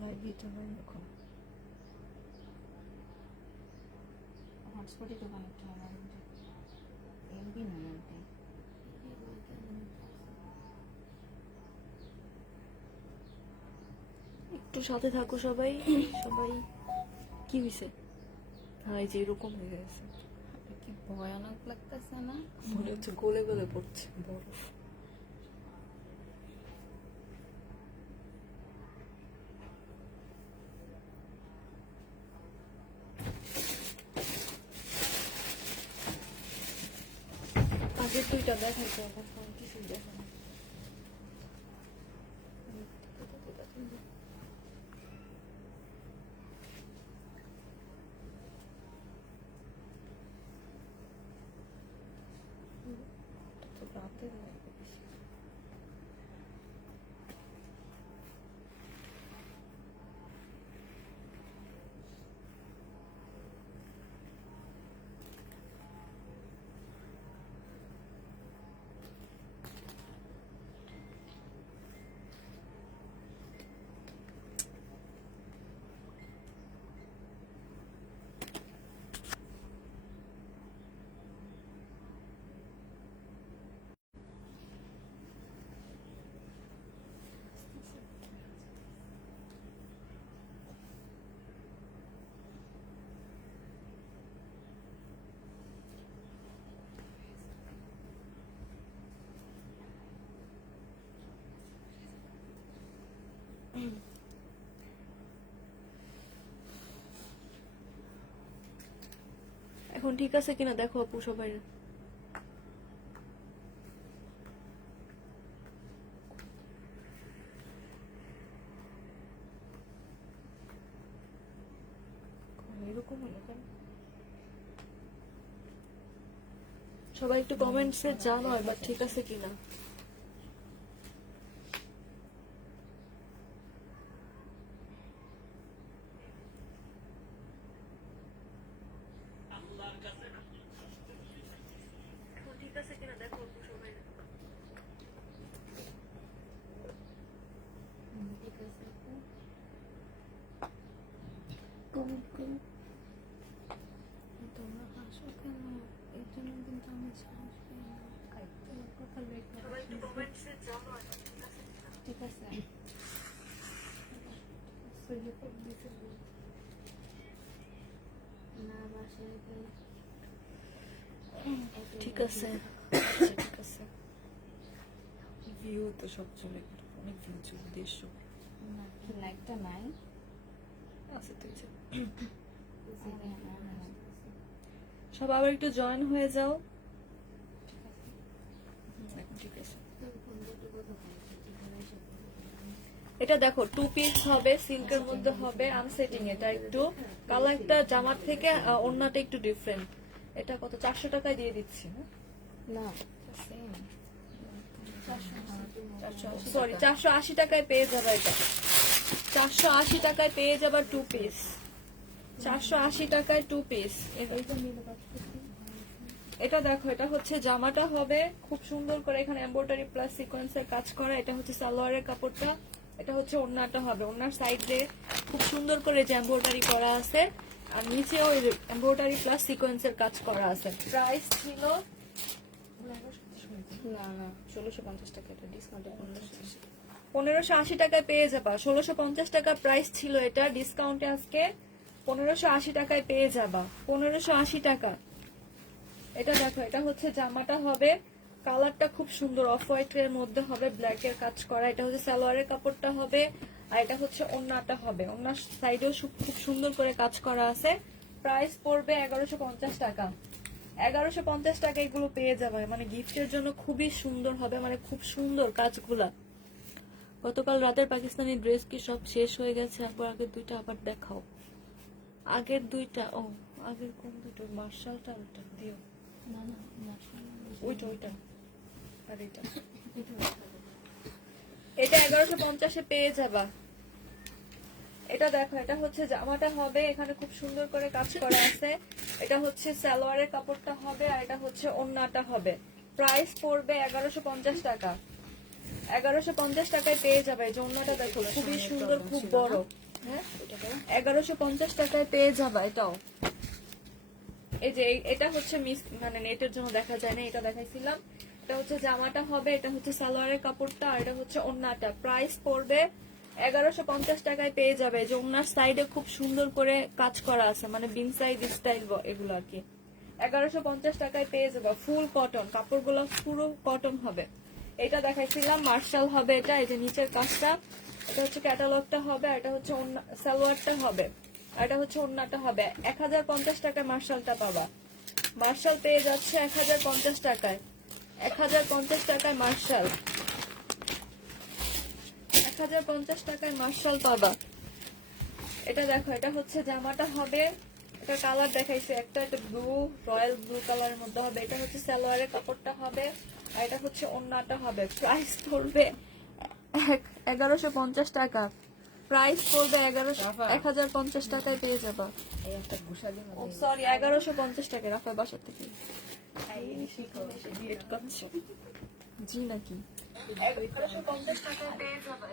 লাইভ এটা নাই এখন। হটস্পটে তো কানেক্ট হয় না। এমবি না এমবি। একটু সাথে থাকো সবাই, সবাই। কি হয়েছে? হ্যাঁ, এই যে এরকম হয়ে গেছে, কি ভয়ানক লাগতেছে না? মনে হচ্ছে গলে গলে পড়ছে বরফ। আগের দুইটা দেখাইতো, এখন কিছু দেখা না। তো রাতের লাগবে বেশি। এখন ঠিক আছে কিনা দেখো আপু সবাই। এরকম হলো কেন? সবাই একটু কমেন্টসে জানো এবার ঠিক আছে কিনা। ঠিক আছে কিনা দেখো আপু সবাই। তোমরা হাসো কেন? এর জন্য কিন্তু আমি সাহস পাই না। তোমার কথা ঠিক আছে। না বাসায় ঠিক আছে ঠিক আছে। ভিউ তো সব চলে গেল, অনেক ভিউ চলে, 150 না লাইকটা নাই। আছে তুই যা। সব আবার একটু জয়েন হয়ে যাও। এখন ঠিক আছে। এটা দেখো 2 পিস হবে, সিল্কের মধ্যে হবে, আনসেটিং। এটা একটু কালারটা জামার থেকে ওড়নাটা একটু ডিফারেন্ট। এটা কত? 400 টাকায় দিয়ে দিচ্ছি না? না সেম সরি 480 টাকায় পেয়ে যাবে। এটা 480 টাকায় পেয়ে যাবে 2 পিস। 480 টাকায় 2 পিস। এটা দেখো, এটা হচ্ছে জামাটা হবে খুব সুন্দর করে এখানে এমব্রয়ডারি প্লাস সিকোয়েন্সের কাজ করা। এটা হচ্ছে সালোয়ারের কাপড়টা, এটা হচ্ছে ওড়নাটা হবে। ওড়নার সাইডে খুব সুন্দর করে যে এমব্রয়ডারি করা আছে, আর নিচেও এমব্রয়ডারি প্লাস সিকোয়েন্সের কাজ করা আছে। প্রাইস ছিল না না 1650 টাকা, এটা ডিসকাউন্টে 1580 টাকায় পেয়ে যাবা। 1650 টাকা প্রাইস ছিল এটা, ডিসকাউন্টে আজকে 1580 টাকায় পেয়ে যাবা। 1580 টাকা। এটা দেখো, এটা হচ্ছে জামাটা হবে, কালারটা খুব সুন্দর অফ হোয়াইট এর মধ্যে হবে, ব্ল্যাক এর কাজ করা। এটা হচ্ছে সালোয়ারের কাপড়টা হবে, আর এটা হচ্ছে ওড়নাটা হবে। ওড়নার সাইডেও খুব সুন্দর করে কাজ করা আছে। প্রাইস পড়বে 1150 টাকা। 1150 টাকা এগুলো পেয়ে যাবে, মানে গিফটের জন্য খুবই সুন্দর হবে, মানে খুব সুন্দর কাজগুলা। গতকাল রাতের পাকিস্তানি ড্রেস কি সব শেষ হয়ে গেছে? একবার আগের দুইটা আবার দেখাও। আগের দুইটা, ও আগের কোন দুটো? মার্শালটা ওটা দিও, না না ওইটা আর এটা 1150-এ পেয়ে যাবা। এটা দেখো, এটা হচ্ছে জামাটা হবে, এখানে খুব সুন্দর করে কাজ করা আছে। এটা হচ্ছে সালোয়ারের কাপড়টা হবে, আর এটা হচ্ছে ওড়নাটা হবে। প্রাইস পড়বে 1150 টাকা। 1150 টাকায় পেয়ে যাবে। এই যে ওড়নাটা দেখো, খুবই সুন্দর, খুব বড়। হ্যাঁ, 1150 টাকায় পেয়ে যাবা এটাও। এই যে এটা হচ্ছে মানে নেটের জন্য দেখা যায় না, এটা দেখাইছিলাম। এটা হচ্ছে জামাটা হবে, এটা হচ্ছে সালোয়ারের কাপড়টা, আর এটা হচ্ছে ওড়নাটা। প্রাইস পড়বে 1150 টাকায় পেয়ে যাবে। যে ওড়নার সাইডে খুব সুন্দর করে কাজ করা আছে, মানে বিন সাইড স্টাইল এগুলো আর কি। 1150 টাকায় পেয়ে যাবে। ফুল কটন, কাপড়গুলো পুরো কটন হবে। এটা দেখাইছিলাম, মার্শাল হবে এটা। এই যে নিচের কাজটা, এটা হচ্ছে ক্যাটালগটা হবে, আর এটা হচ্ছে সালোয়ারটা হবে, আর এটা হচ্ছে ওড়নাটা হবে। 1050 টাকায় মার্শালটা পাবা। মার্শাল পেয়ে যাচ্ছে 1050 টাকায়। 1050 টাকায় মার্শাল। 1050 টাকায় মার্শাল পাবা। এটা দেখো, এটা হচ্ছে জামাটা হবে, এটা কালার দেখাইছে একটা, এটা ব্লু, রয়্যাল ব্লু কালারের মধ্যে হবে। এটা হচ্ছে সালোয়ারের কাপড়টা হবে, আর এটা হচ্ছে ওড়নাটা হবে। প্রাইস পড়বে 1150 টাকা। প্রাইস পড়বে 1050 টাকায় পেয়ে যাবা। এই একটা ঘুষা দিন। সরি 1150 টাকা। রাফা বাসা থেকে জি নাকি 1150 টাকায় পেয়ে যাবা।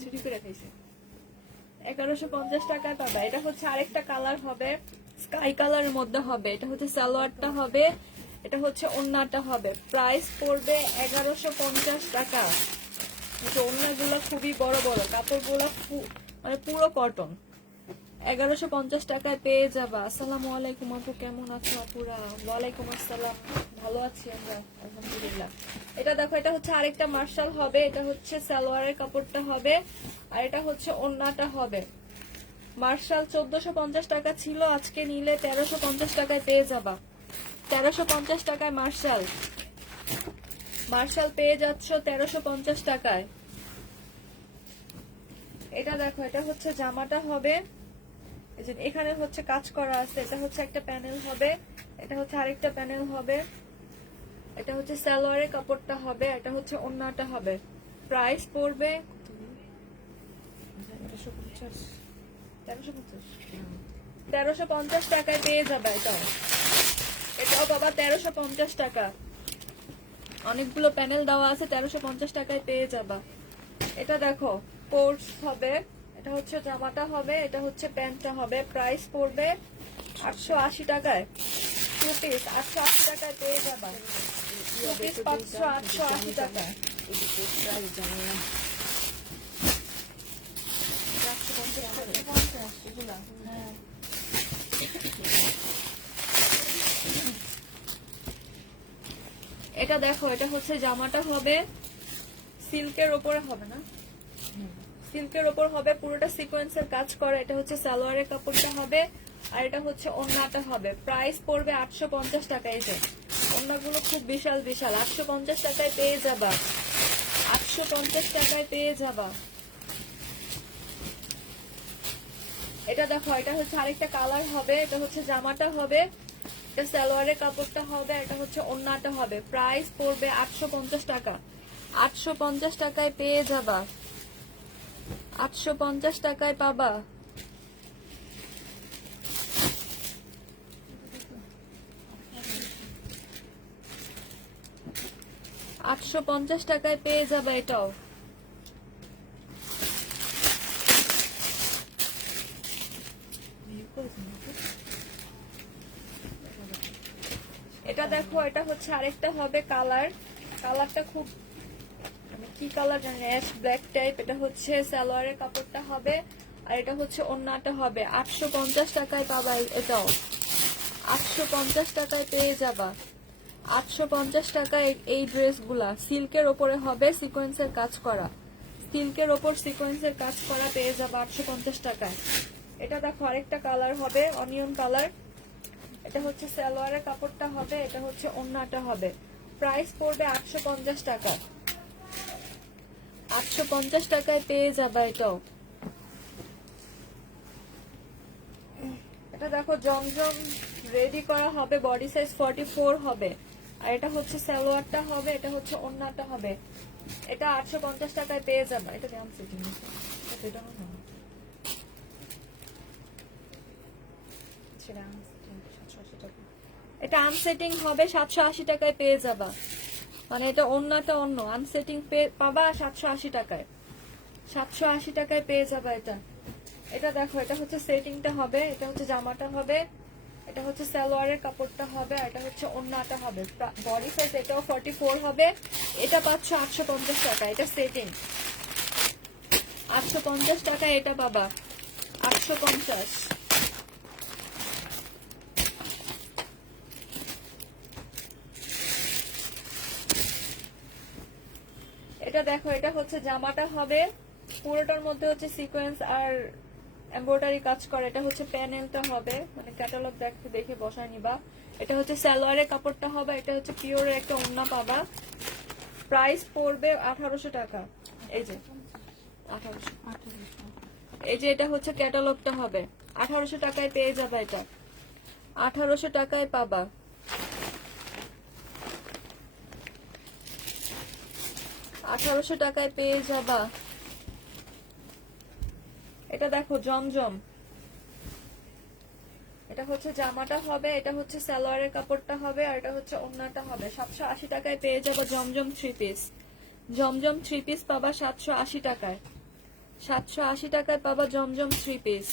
চুরি করে খাইছে। 1150 টাকায় পাবা। এটা হচ্ছে আরেকটা কালার হবে, স্কাই কালারের মধ্যে হবে। এটা হচ্ছে সালোয়ারটা হবে, এটা হচ্ছে ওড়নাটা হবে। প্রাইস পড়বে 1150 টাকা। ওড়নাগুলো খুবই বড় বড়, কাপড়গুলো মানে পুরো কটন। 1150 টাকায় পেয়ে যাবা। আসসালামু আলাইকুম আপু, কেমন আছো আপুরা? ওয়ালাইকুম আসসালাম, ভালো আছি আমরা আলহামদুলিল্লাহ। এটা দেখো, এটা হচ্ছে আরেকটা মার্শাল হবে, এটা হচ্ছে সালোয়ারের কাপড়টা হবে, আর এটা হচ্ছে ওড়নাটা হবে। মার্শাল 1450 টাকা ছিল, আজকে নিলে 1350 টাকায় পেয়ে যাবা। 1350 টাকায় মার্শাল। মার্শাল পেয়ে যাচ্ছ 1350 টাকায়। এটা দেখো, এটা হচ্ছে জামাটা হবে, এই যে এখানে হচ্ছে কাজ করা আছে। এটা হচ্ছে একটা প্যানেল হবে, এটা হচ্ছে আরেকটা প্যানেল হবে, এটা হচ্ছে সালোয়ারের কাপড়টা হবে, এটা হচ্ছে ওড়নাটা হবে। প্রাইস পড়বে 1350 টাকায় পেয়ে যাবে। এটা এটাও বাবা 1350 টাকা। অনেকগুলো প্যানেল দেওয়া আছে, 1350 টাকায় পেয়ে যাবা। এটা দেখো কোর্স হবে, এটা হচ্ছে জামাটা হবে, এটা হচ্ছে প্যান্টটা হবে। প্রাইস পড়বে 880 টাকায়। 2 পিস 880 টাকায় পেয়ে যাবা। 2 পিস 880 টাকায়। এদিকে প্রাইস জানি না। 850 এগুলা। হ্যাঁ। এটা দেখো, এটা হচ্ছে জামাটা হবে সিল্কের উপরে হবে না, সিল্কের উপর হবে, পুরোটা সিকোয়েন্সের কাজ করা। এটা হচ্ছে সালোয়ারের কাপড়টা হবে, আর এটা হচ্ছে ওড়নাটা হবে। প্রাইস পড়বে 850 টাকা। এই যে ওড়নাগুলো খুব বিশাল বিশাল, 850 টাকায় পেয়ে যাবা। 850 টাকায় পেয়ে যাবা। এটা দেখো, এটা হচ্ছে আরেকটা কালার হবে, এটা হচ্ছে জামাটা হবে, এটা সালোয়ারের কাপড়টা হবে, এটা হচ্ছে ওড়নাটা হবে। প্রাইস পড়বে 850 টাকা। 850 টাকায় পেয়ে যাবা। 850 টাকায় পাবা। $850 টাকায় পেয়ে যাবা এটাও। এটা দেখো, এটা হচ্ছে আরেকটা হবে কালার, কালারটা খুব মানে কি কালার জানি, অ্যাশ ব্ল্যাক টাইপ। এটা হচ্ছে সালোয়ারের কাপড়টা হবে, আর এটা হচ্ছে ওড়নাটা হবে। 850 টাকায় পাবা এটাও। 850 টাকায় পেয়ে যাবা। 850 টাকায় এই ড্রেসগুলা সিল্কের ওপরে হবে, সিকোয়েন্সের কাজ করা। সিল্কের ওপর সিকোয়েন্সের কাজ করা পেয়ে যাবা 850 টাকায়। এটা দেখো আরেকটা কালার হবে, অনিয়ন কালার। এটা হচ্ছে সালোয়ারের কাপড়টা হবে, এটা হচ্ছে ওড়নাটা হবে। প্রাইস পড়বে 850 টাকা। 850 টাকায় পেয়ে যাবা এটাও। এটা দেখো জমজম রেডি করা হবে, বডি সাইজ 44 হবে, আর এটা হচ্ছে সালোয়ারটা হবে, এটা হচ্ছে ওড়নাটা হবে। এটা 850 টাকায় পেয়ে যাবা। এটা দাম সেটিং এটা না, সেটা 780 টাকা। এটা আনসেটিং হবে, 780 টাকায় পেয়ে যাবা। মানে এটা ওড়নাটা অন্য, আনসেটিং পাবা 780 টাকায়। 780 টাকায় পেয়ে যাবা এটা। এটা দেখো, এটা হচ্ছে সেটিংটা হবে, এটা হচ্ছে জামাটা হবে, এটা হচ্ছে সালোয়ারের কাপড়টা হবে, আর এটা হচ্ছে ওড়নাটা হবে। বডি সাইজ এটাও 44 হবে। এটা পাচ্ছ 850 টাকা। এটা সেটিং 850 টাকায় এটা পাবা। 850। এটা দেখো, এটা হচ্ছে জামাটা হবে, পুরোটার মধ্যে হচ্ছে সিকোয়েন্স আর এমব্রয়ডারি কাজ করে। এটা হচ্ছে প্যানেলটা হবে, মানে ক্যাটালগ দেখে বসায় নিবা। এটা হচ্ছে সালোয়ারের কাপড়টা হবে, এটা হচ্ছে পিওরের একটা ওড়না পাবা। প্রাইস পড়বে 1800 টাকা। এই যে 1800। এই যে এটা হচ্ছে ক্যাটালগটা হবে, 1800 টাকায় পেয়ে যাবে এটা। 1800 টাকায় পাবা। 1800 টাকায় পেয়ে যাবা। এটা দেখো জমজম, এটা হচ্ছে জামাটা হবে, এটা হচ্ছে সালোয়ারের কাপড়টা হবে, আর এটা হচ্ছে ওড়নাটা হবে। 780 টাকায় পেয়ে যাবো জমজম 3 পিস। জমজম 3 পিস পাবা 780 টাকায়। 780 টাকায় পাবা জমজম 3 পিস।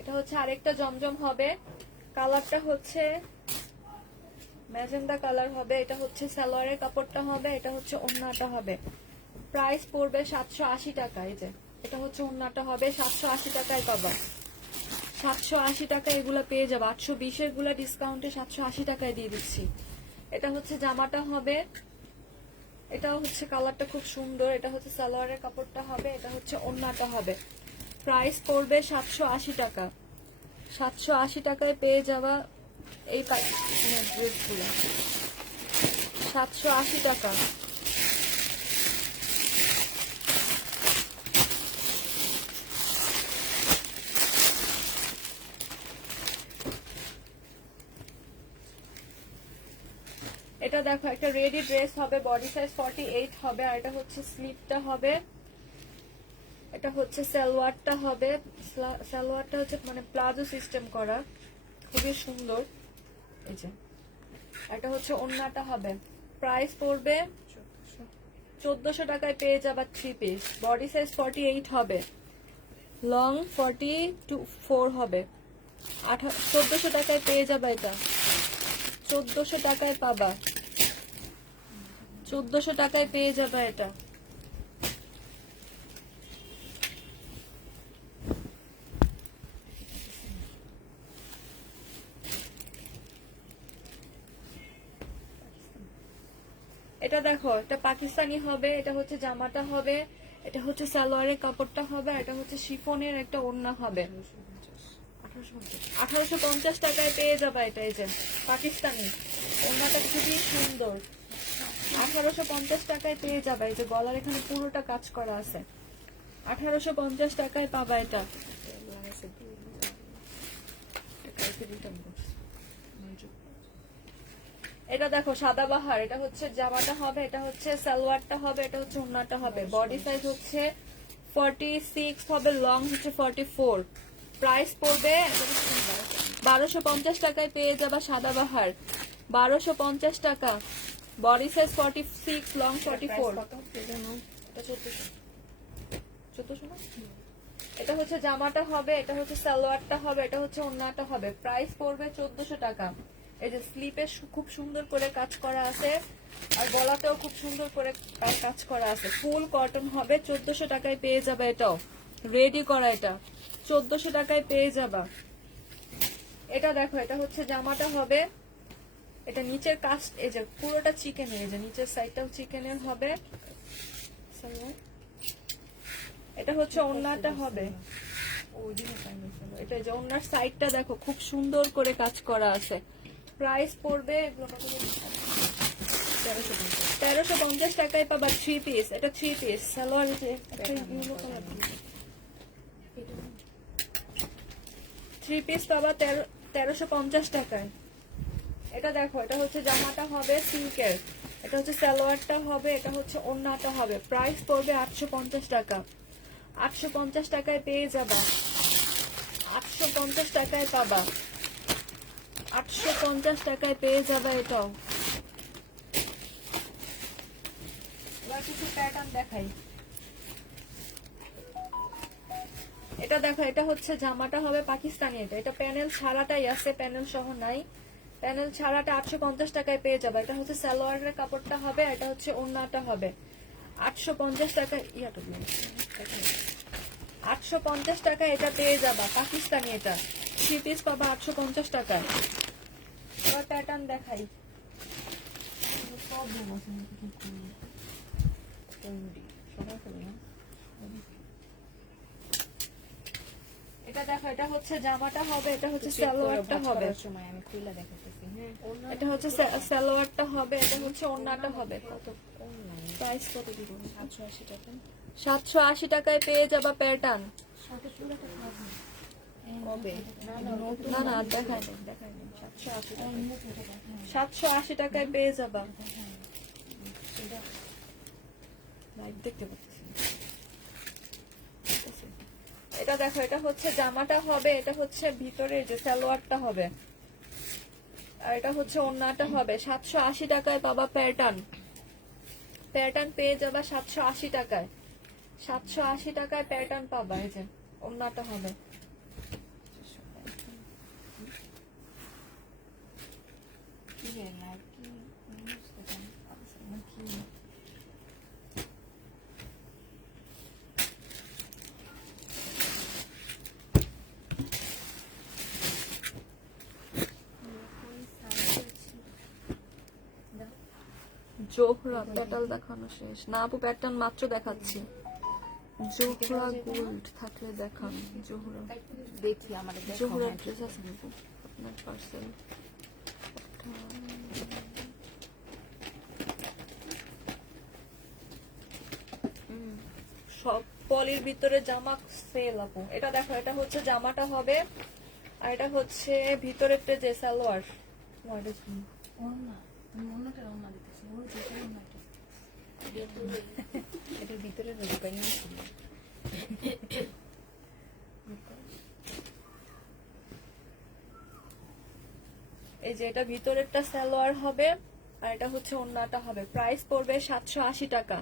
এটা হচ্ছে আরেকটা জমজম হবে, কালারটা হচ্ছে ম্যাজেন্ডা কালার হবে, এটা হচ্ছে সালোয়ারের কাপড়টা হবে, এটা হচ্ছে ওড়নাটা হবে। প্রাইস পড়বে 780 টাকা। এই যে এটা হচ্ছে ওড়নাটা হবে, 780 টাকায় পাবা। 780 টাকা এগুলা পেয়ে যাবে। 820 এর গুলা ডিসকাউন্টে 780 টাকায় দিয়ে দিচ্ছি। এটা হচ্ছে জামাটা হবে, এটা হচ্ছে কালারটা খুব সুন্দর, এটা হচ্ছে সালোয়ারের কাপড়টা হবে, এটা হচ্ছে ওড়নাটা হবে। প্রাইস পড়বে 780 টাকা। 780 টাকায় পেয়ে যাবা এই ড্রেসগুলো। 780 টাকা। এটা দেখো, একটা রেডি ড্রেস হবে, বডি সাইজ 48 হবে, আর এটা হচ্ছে স্লিপটা হবে, এটা হচ্ছে সালোয়ারটা হবে, সালোয়ারটা হচ্ছে মানে প্লাজো সিস্টেম করা, খুবই সুন্দর। এই যে এটা হচ্ছে ওড়নাটা হবে, প্রাইস পড়বে 1400 টাকায় পেয়ে যাবা 3 পিস। বডি সাইজ 48 হবে, লং 44 হবে। 1400 টাকায় পেয়ে যাবা এটা, 1400 টাকায় পাবা, 1400 টাকায় পেয়ে যাবা এটা। এটা দেখো, এটা পাকিস্তানি হবে, এটা হচ্ছে জামাটা হবে, এটা হচ্ছে সালোয়ারের কাপড়টা হবে, আর এটা হচ্ছে শিফনের একটা ওড়না হবে। 1850 টাকায় পেয়ে যাবা এটা। এই যে পাকিস্তানি ওড়নাটা খুবই সুন্দর, 1850 টাকায় পেয়ে যাবা। এই যে গলার এখানে পুরোটা কাজ করা আছে, 1850 টাকায় পাবা এটা। এটা দেখো সাদাবাহার, এটা হচ্ছে জামাটা হবে, এটা হচ্ছে সালোয়ারটা হবে, এটা হচ্ছে ওড়নাটা হবে। বডি সাইজ হচ্ছে 46 হবে, লং হচ্ছে 44। প্রাইস পড়বে 1250 টাকায় পেয়ে যাবা সাদাবাহার, 1250 টাকা। Body size 46, long 44। এটা 1400 না? এটা হচ্ছে জামাটা হবে, এটা হচ্ছে সালোয়ারটা হবে, এটা হচ্ছে ওড়নাটা হবে। প্রাইস পড়বে 1400 টাকা। এই যে স্লিপে খুব সুন্দর করে কাজ করা আছে, আর গলাতেও খুব সুন্দর করে কাজ করা আছে। ফুল কটন হবে, 1400 টাকায় পেয়ে যাবে এটাও রেডি করা। এটা 1400 টাকায় পেয়ে যাবা। এটা দেখো, এটা হচ্ছে জামাটা হবে, এটা নিচের কাজ এই যে পুরোটা চিকেনের, এই যে নিচের সাইডটাও চিকেনের হবে। এটা হচ্ছে ওড়নাটা হবে, এটা যে ওড়নার সাইডটা দেখো খুব সুন্দর করে কাজ করা আছে। প্রাইস পড়বে 1350 টাকায় পাবা 3 পিস। এটা 3 পিস সালোয়ার, যে একটা ইউলো কালার 3 পিস পাবা 1350 টাকায়। এটা দেখো, এটা হচ্ছে জামাটা হবে সিল্কের, এটা হচ্ছে সালোয়ারটা হবে, এটা হচ্ছে ওড়নাটা হবে। প্রাইস পড়বে 850 টাকা। 850 টাকায় পেয়ে যাবা, 850 টাকায় পাবা, 850 টাকায় পেয়ে যাবা এটাও। এবার কিছু প্যাটার্ন দেখাই। এটা দেখো, এটা হচ্ছে জামাটা হবে পাকিস্তানি, এটা প্যানেল ছাড়াটাই আছে, প্যানেল সহ নাই। প্যানেল ছাড়াটা 850 টাকায় পেয়ে যাবে। এটা হচ্ছে সালোয়ারের কাপড়টা হবে, এটা হচ্ছে ওড়নাটা হবে। 850 টাকায় 850 টাকায় এটা পেয়ে যাবা পাকিস্তানি। এটা 3 পিস পাবা 850 টাকায়। এবার প্যাটার্ন দেখাই। এটা দেখো, এটা হচ্ছে জামাটা হবে, এটা হচ্ছে সালোয়ারটা হবে, আমি খুলে দেখাতেছি। হ্যাঁ, এটা হচ্ছে সালোয়ারটা হবে, এটা হচ্ছে ওড়নাটা হবে। কত প্রাইস কত দিব? 780 টাকা। 780 টাকায় পেয়ে যাবা প্যাটার্ন। কবে? না না দেখাই নেই, 780 টাকায় পেয়ে যাবা। লাইভ দেখতে পাচ্ছি। এটা দেখো, এটা হচ্ছে জামাটা হবে, এটা হচ্ছে ভিতরে যে সালোয়ারটা হবে, আর এটা হচ্ছে ওড়নাটা হবে। 780 টাকায় পাবা প্যাটার্ন। প্যাটার্ন পেয়ে যাবা 780 টাকায়। 780 টাকায় প্যাটার্ন পাবা। এই যে ওড়নাটা হবে। কি রে না কি বুঝতে পারছি না কি। জোহরা প্যাটাল দেখানো শেষ না আপু, প্যাটার্ন মাত্র দেখাচ্ছি। জোহরা গোল্ড থাকলে দেখান। জোহরা দেখি আমাদের জোহরা ড্রেস আছে নাকি আপনার পার্সেল? সব পলির ভিতরে জামা সেল আপু। এটা দেখো, এটা হচ্ছে জামাটা হবে, আর এটা হচ্ছে ভিতরেরটা যে সালোয়ার। ওড়না, তুমি ওড়নাটা ওড়না দিতেছি, ওর যে ওড়নাটা এটার ভিতরে ঢুকাই নিয়েছিল। এই যে এটা ভিতরেরটা সালোয়ার হবে আর এটা হচ্ছে ওন্নাটা হবে। প্রাইস পড়বে 780 টাকা।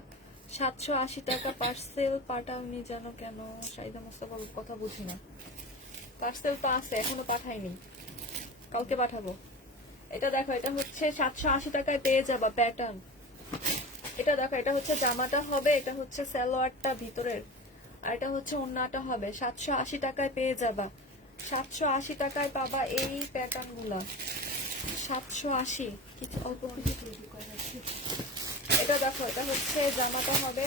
780 টাকা। পার্সেল পাঠাওনি যেন কেন? শাহিদা মোস্তফা কথা বুঝি না। পার্সেল তো আছে, এখনো পাঠাইনি, কালকে পাঠাবো। এটা দেখো, এটা হচ্ছে 780 টাকায় পেয়ে যাবা প্যাটার্ন। এটা দেখো, এটা হচ্ছে জামাটা হবে, এটা হচ্ছে সালোয়ারটা ভিতরের, আর এটা হচ্ছে ওন্নাটা হবে। 780 টাকায় পেয়ে যাবা। 780 টাকায় পাবা এই প্যাটার্ন গুলা। 780 কিছু অল্প কিছু তৈরি করে রাখছি। এটা দেখো, এটা হচ্ছে জামাটা হবে,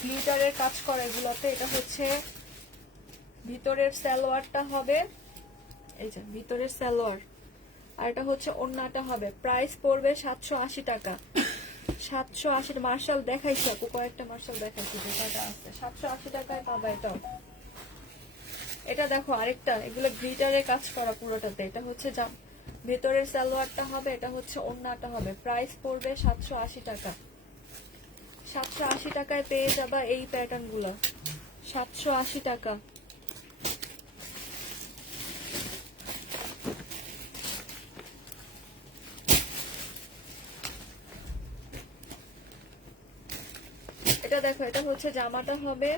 গ্লিটারের কাজ করা এগুলোতে। এটা হচ্ছে ভিতরের সালোয়ারটা হবে, এই যে ভিতরের সালোয়ার, আর এটা হচ্ছে ওন্নাটা হবে। প্রাইস পড়বে 780 টাকা। 780 মার্শাল দেখাইছি আপু, কয়েকটা মার্শাল দেখাইছি যেটা আছে। 780 টাকায় পাবা এটাও। এটা দেখো আরেকটা, এগুলো গ্লিটারের কাজ করা পুরোটাতে। এটা হচ্ছে ভেতরের সালোয়ারটা হবে, এটা হচ্ছে ওন্নাটা হবে। প্রাইস পড়বে 780 টাকা। 780 টাকায় পেয়ে যাবা এই প্যাটার্ন গুলো। 780 টাকা। এটা দেখো, এটা হচ্ছে জামাটা হবে,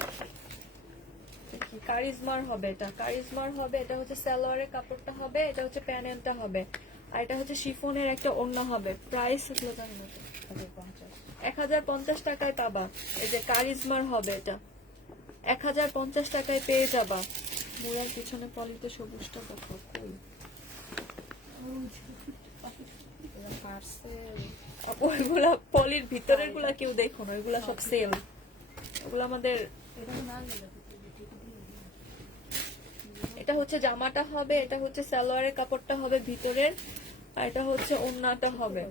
কারিজমার হবে। এটা কারিজমার হবে, এটা হচ্ছে সালোয়ারের কাপড়টা হবে, এটা হচ্ছে প্যানেলটা হবে, আর এটা হচ্ছে শিফনের একটা ওড়না হবে। প্রাইস 1050 টাকায় পাবা। এই যে কারিজমার হবে, এটা 1050 টাকায় পেয়ে যাবা। মুরার পিছনে পলিতে সবুজটা দেখো কই? পার্সেল ওইগুলা পলির ভিতরের গুলা কেউ দেখো না, ওইগুলা সব সেল। ওগুলো আমাদের। এটা হচ্ছে জামাটা হবে, এটা হচ্ছে সালোয়ারের কাপড়টা হবে ভিতরের, আর এটা হচ্ছে ওন্নাটা হবে।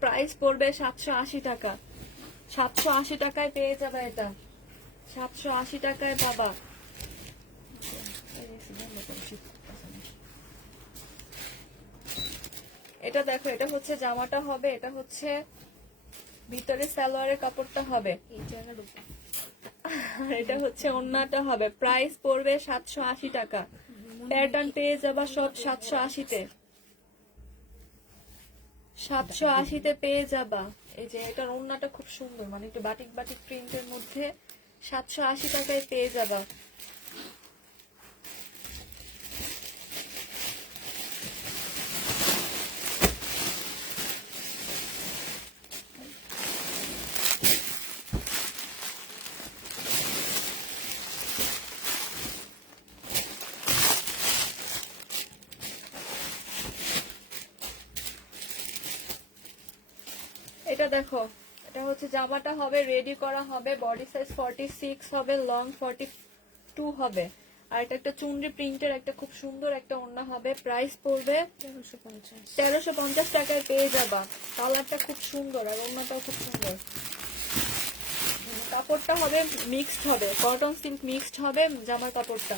প্রাইস পড়বে 780 টাকা। 780 টাকায় পেয়ে যাবে এটা। 780 টাকায় পাবা। এটা দেখো, এটা হচ্ছে জামাটা হবে, এটা হচ্ছে ভিতরে সালোয়ারের কাপড়টা হবে, এই জায়গার উপর আর এটা হচ্ছে ওন্নাটা হবে। প্রাইস পড়বে 780 টাকা। প্যাটার্ন পেয়ে যাবা সব 780-তে। 780-তে পেয়ে যাবা। এই যে এটার ওন্নাটা খুব সুন্দর, মানে একটু বাটিক বাটিক প্রিন্টের মধ্যে। 780 টাকায় পেয়ে যাবা। এটা দেখো, এটা হচ্ছে জামাটা হবে, রেডি করা হবে, বডি সাইজ 46 হবে, লং 42 হবে, আর এটা একটা চুনরি প্রিন্টের একটা খুব সুন্দর একটা ওড়না হবে। প্রাইস পড়বে 1350 টাকায় পেয়ে যাবা। কালারটা খুব সুন্দর আর ওড়নাটাও খুব সুন্দর। কাপড়টা হবে মিক্সড হবে, কটন সিল্ক মিক্সড হবে জামার কাপড়টা।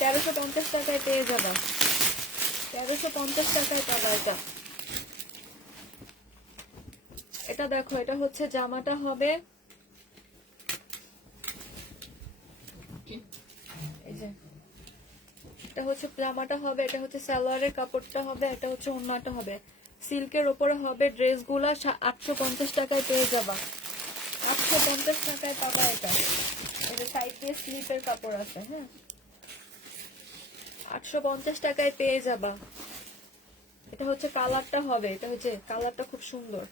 1350 টাকায় পেয়ে যাবা। 1350 টাকায় পাবা এটা। এটা দেখো, এটা হচ্ছে জামাটা হবে, এই যে এটা হচ্ছে জামাটা হবে, এটা হচ্ছে সালোয়ারের কাপড়টা হবে, এটা হচ্ছে ওন্নাটা হবে। সিল্কের ওপরে হবে ড্রেসগুলা। 850 টাকায় পেয়ে যাবা। 850 টাকায় পাবা এটা। এই যে সাইড দিয়ে স্লিপের কাপড় আছে, হ্যাঁ, 850 টাকায় পেয়ে যাবা। এটা হচ্ছে কালারটা হবে, এটা হচ্ছে কালারটা খুব সুন্দর,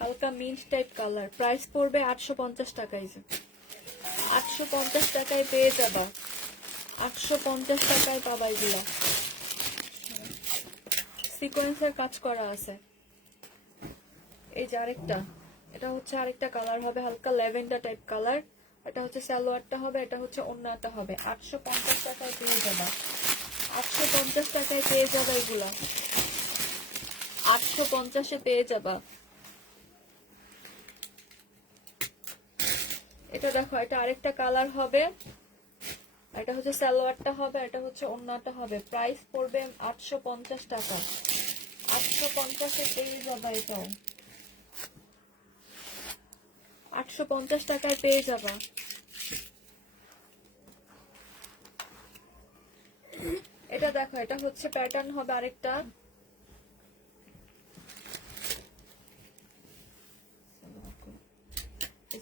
হালকা মিন্ট টাইপ কালার। প্রাইস পড়বে 850 টাকায়। 850 টাকায় পেয়ে যাবা। 850 টাকায় পাবা এগুলা। সিকোয়েন্সের কাজ করা আছে। এই যে আরেকটা, এটা হচ্ছে আরেকটা কালার হবে, হালকা ল্যাভেন্ডার টাইপ কালার। এটা হচ্ছে সালোয়ারটা হবে, এটা হচ্ছে ওন্নাটা হবে। 850 টাকায় পেয়ে যাবা। 850 টাকায় পেয়ে যাবা এগুলা। 850-এ পেয়ে যাবা। এটা দেখো, এটা আরেকটা কালার হবে, এটা হচ্ছে সালোয়ারটা হবে, এটা হচ্ছে ওন্নাটা হবে। প্রাইস পড়বে 850 টাকা। 850-এ পেয়ে যাবা এটাও। 850 টাকায় পেয়ে যাবা। এটা দেখো, এটা হচ্ছে প্যাটার্ন হবে আরেকটা।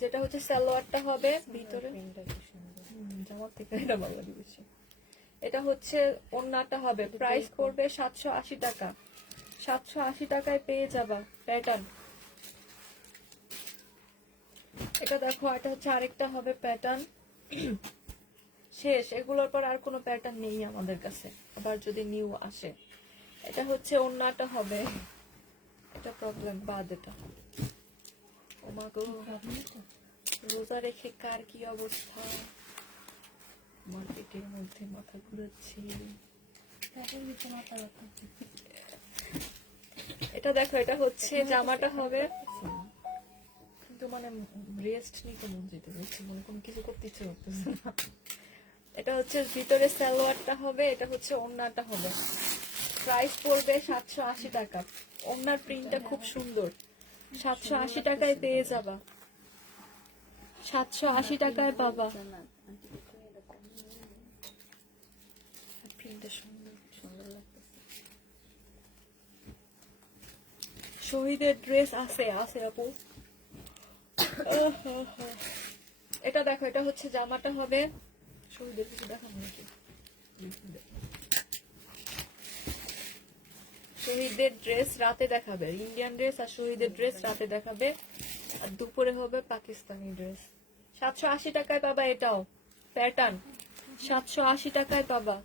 যেটা হচ্ছে সালোয়ারটা হবে ভিতরে, জামার থেকে এটা ভালো লাগে বেশি। এটা হচ্ছে ওড়নাটা হবে, প্রাইস পড়বে 780 টাকা। 780 টাকায় পেয়ে যাবা প্যাটার্ন। এটা দেখো, এটা হচ্ছে আরেকটা হবে প্যাটার্ন। শেষ, এগুলোর পর আর কোনো প্যাটার্ন নেই আমাদের কাছে, আবার যদি নিউ আসে। এটা হচ্ছে ওড়নাটা হবে, এটা প্রবলেম বাদ। এটা ও মা গো, রোজা রেখে কার কি অবস্থা, মার্কেটের মধ্যে মাথা ঘুরাচ্ছে। এটা দেখো, এটা হচ্ছে জামাটা হবে, কিন্তু মানে রেস্ট নিতে মন যেতে হচ্ছে, মনে কোনো কিছু করতে ইচ্ছে করতেছে না। এটা হচ্ছে ভিতরে সালোয়ারটা হবে, এটা হচ্ছে ওড়নাটা হবে। প্রাইস পড়বে 780 টাকা। ওড়নার প্রিন্টটা খুব সুন্দর, 780 টাকায় পেয়ে যাবা। 780 টাকায় পাবা। প্রিন্টটা সুন্দর, সুন্দর লাগতেছে। শহীদের ড্রেস আছে, আছে আপু। এটা দেখো, এটা হচ্ছে জামাটা হবে। শহীদের কিছু দেখানো নাকি? শহীদের ড্রেস রাতে দেখাবে, ইন্ডিয়ান ড্রেস আর শহীদের ড্রেস রাতে দেখাবে, আর দুপুরে হবে পাকিস্তানি ড্রেস। 780 টাকায় পাবা এটাও প্যাটার্ন, 780 টাকায় পাবা।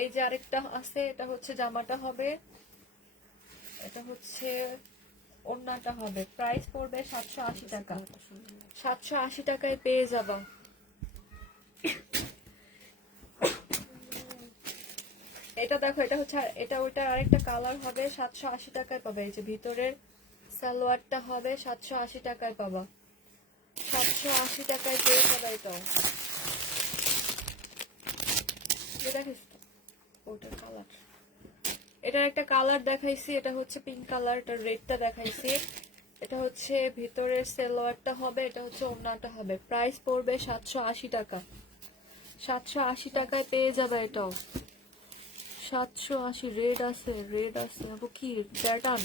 এই যে আরেকটা আছে, এটা হচ্ছে জামাটা হবে, এটা হচ্ছে ওড়নাটা হবে। প্রাইস পড়বে 780 টাকা। 780 টাকায় পেয়ে যাবা। এটা দেখো, এটা হচ্ছে এটা ওইটার আরেকটা কালার হবে, 780 টাকায় পাবা। এই যে ভিতরের সালোয়ারটা হবে, 780 টাকায় পাবা। 780 টাকায় পেয়ে যাবা এটাও। দেখিস তো ওটার কালার, এটার একটা কালার দেখাইছি, এটা হচ্ছে পিঙ্ক কালার, এটা রেডটা দেখাইছি। এটা হচ্ছে ভিতরের সালোয়ারটা হবে, এটা হচ্ছে ওড়নাটা হবে। প্রাইস পড়বে 780 টাকা। 780 টাকায় পেয়ে যাবে এটাও। 780। রেড আছে, রেড আছে আপু, কি প্যাটার্ন?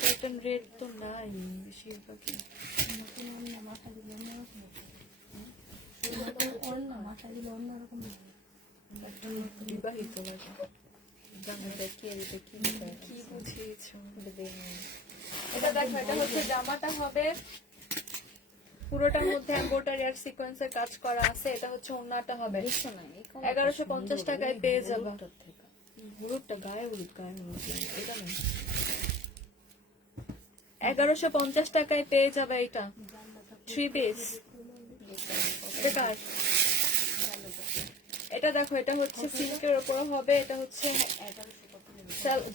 প্যাটার্ন রেড তো নাই বেশিরভাগই। বিবাহিত লাগে, কি বুঝিয়েছো? এটা দেখো, এটা হচ্ছে জামাটা হবে, পুরোটার মধ্যে এমব্রয়ডারি আর সিকোয়েন্সের কাজ করা আছে। এটা হচ্ছে ওড়নাটা হবে, 1150 টাকায় পেয়ে যাবে। হলুদটা গায়ে হলুদ, গায়ে হলুদ এটা না, 1150 টাকায় পেয়ে যাবে এটা। 3 পিস। এটা দেখো, এটা হচ্ছে সিল্কের উপর হবে, এটা হচ্ছে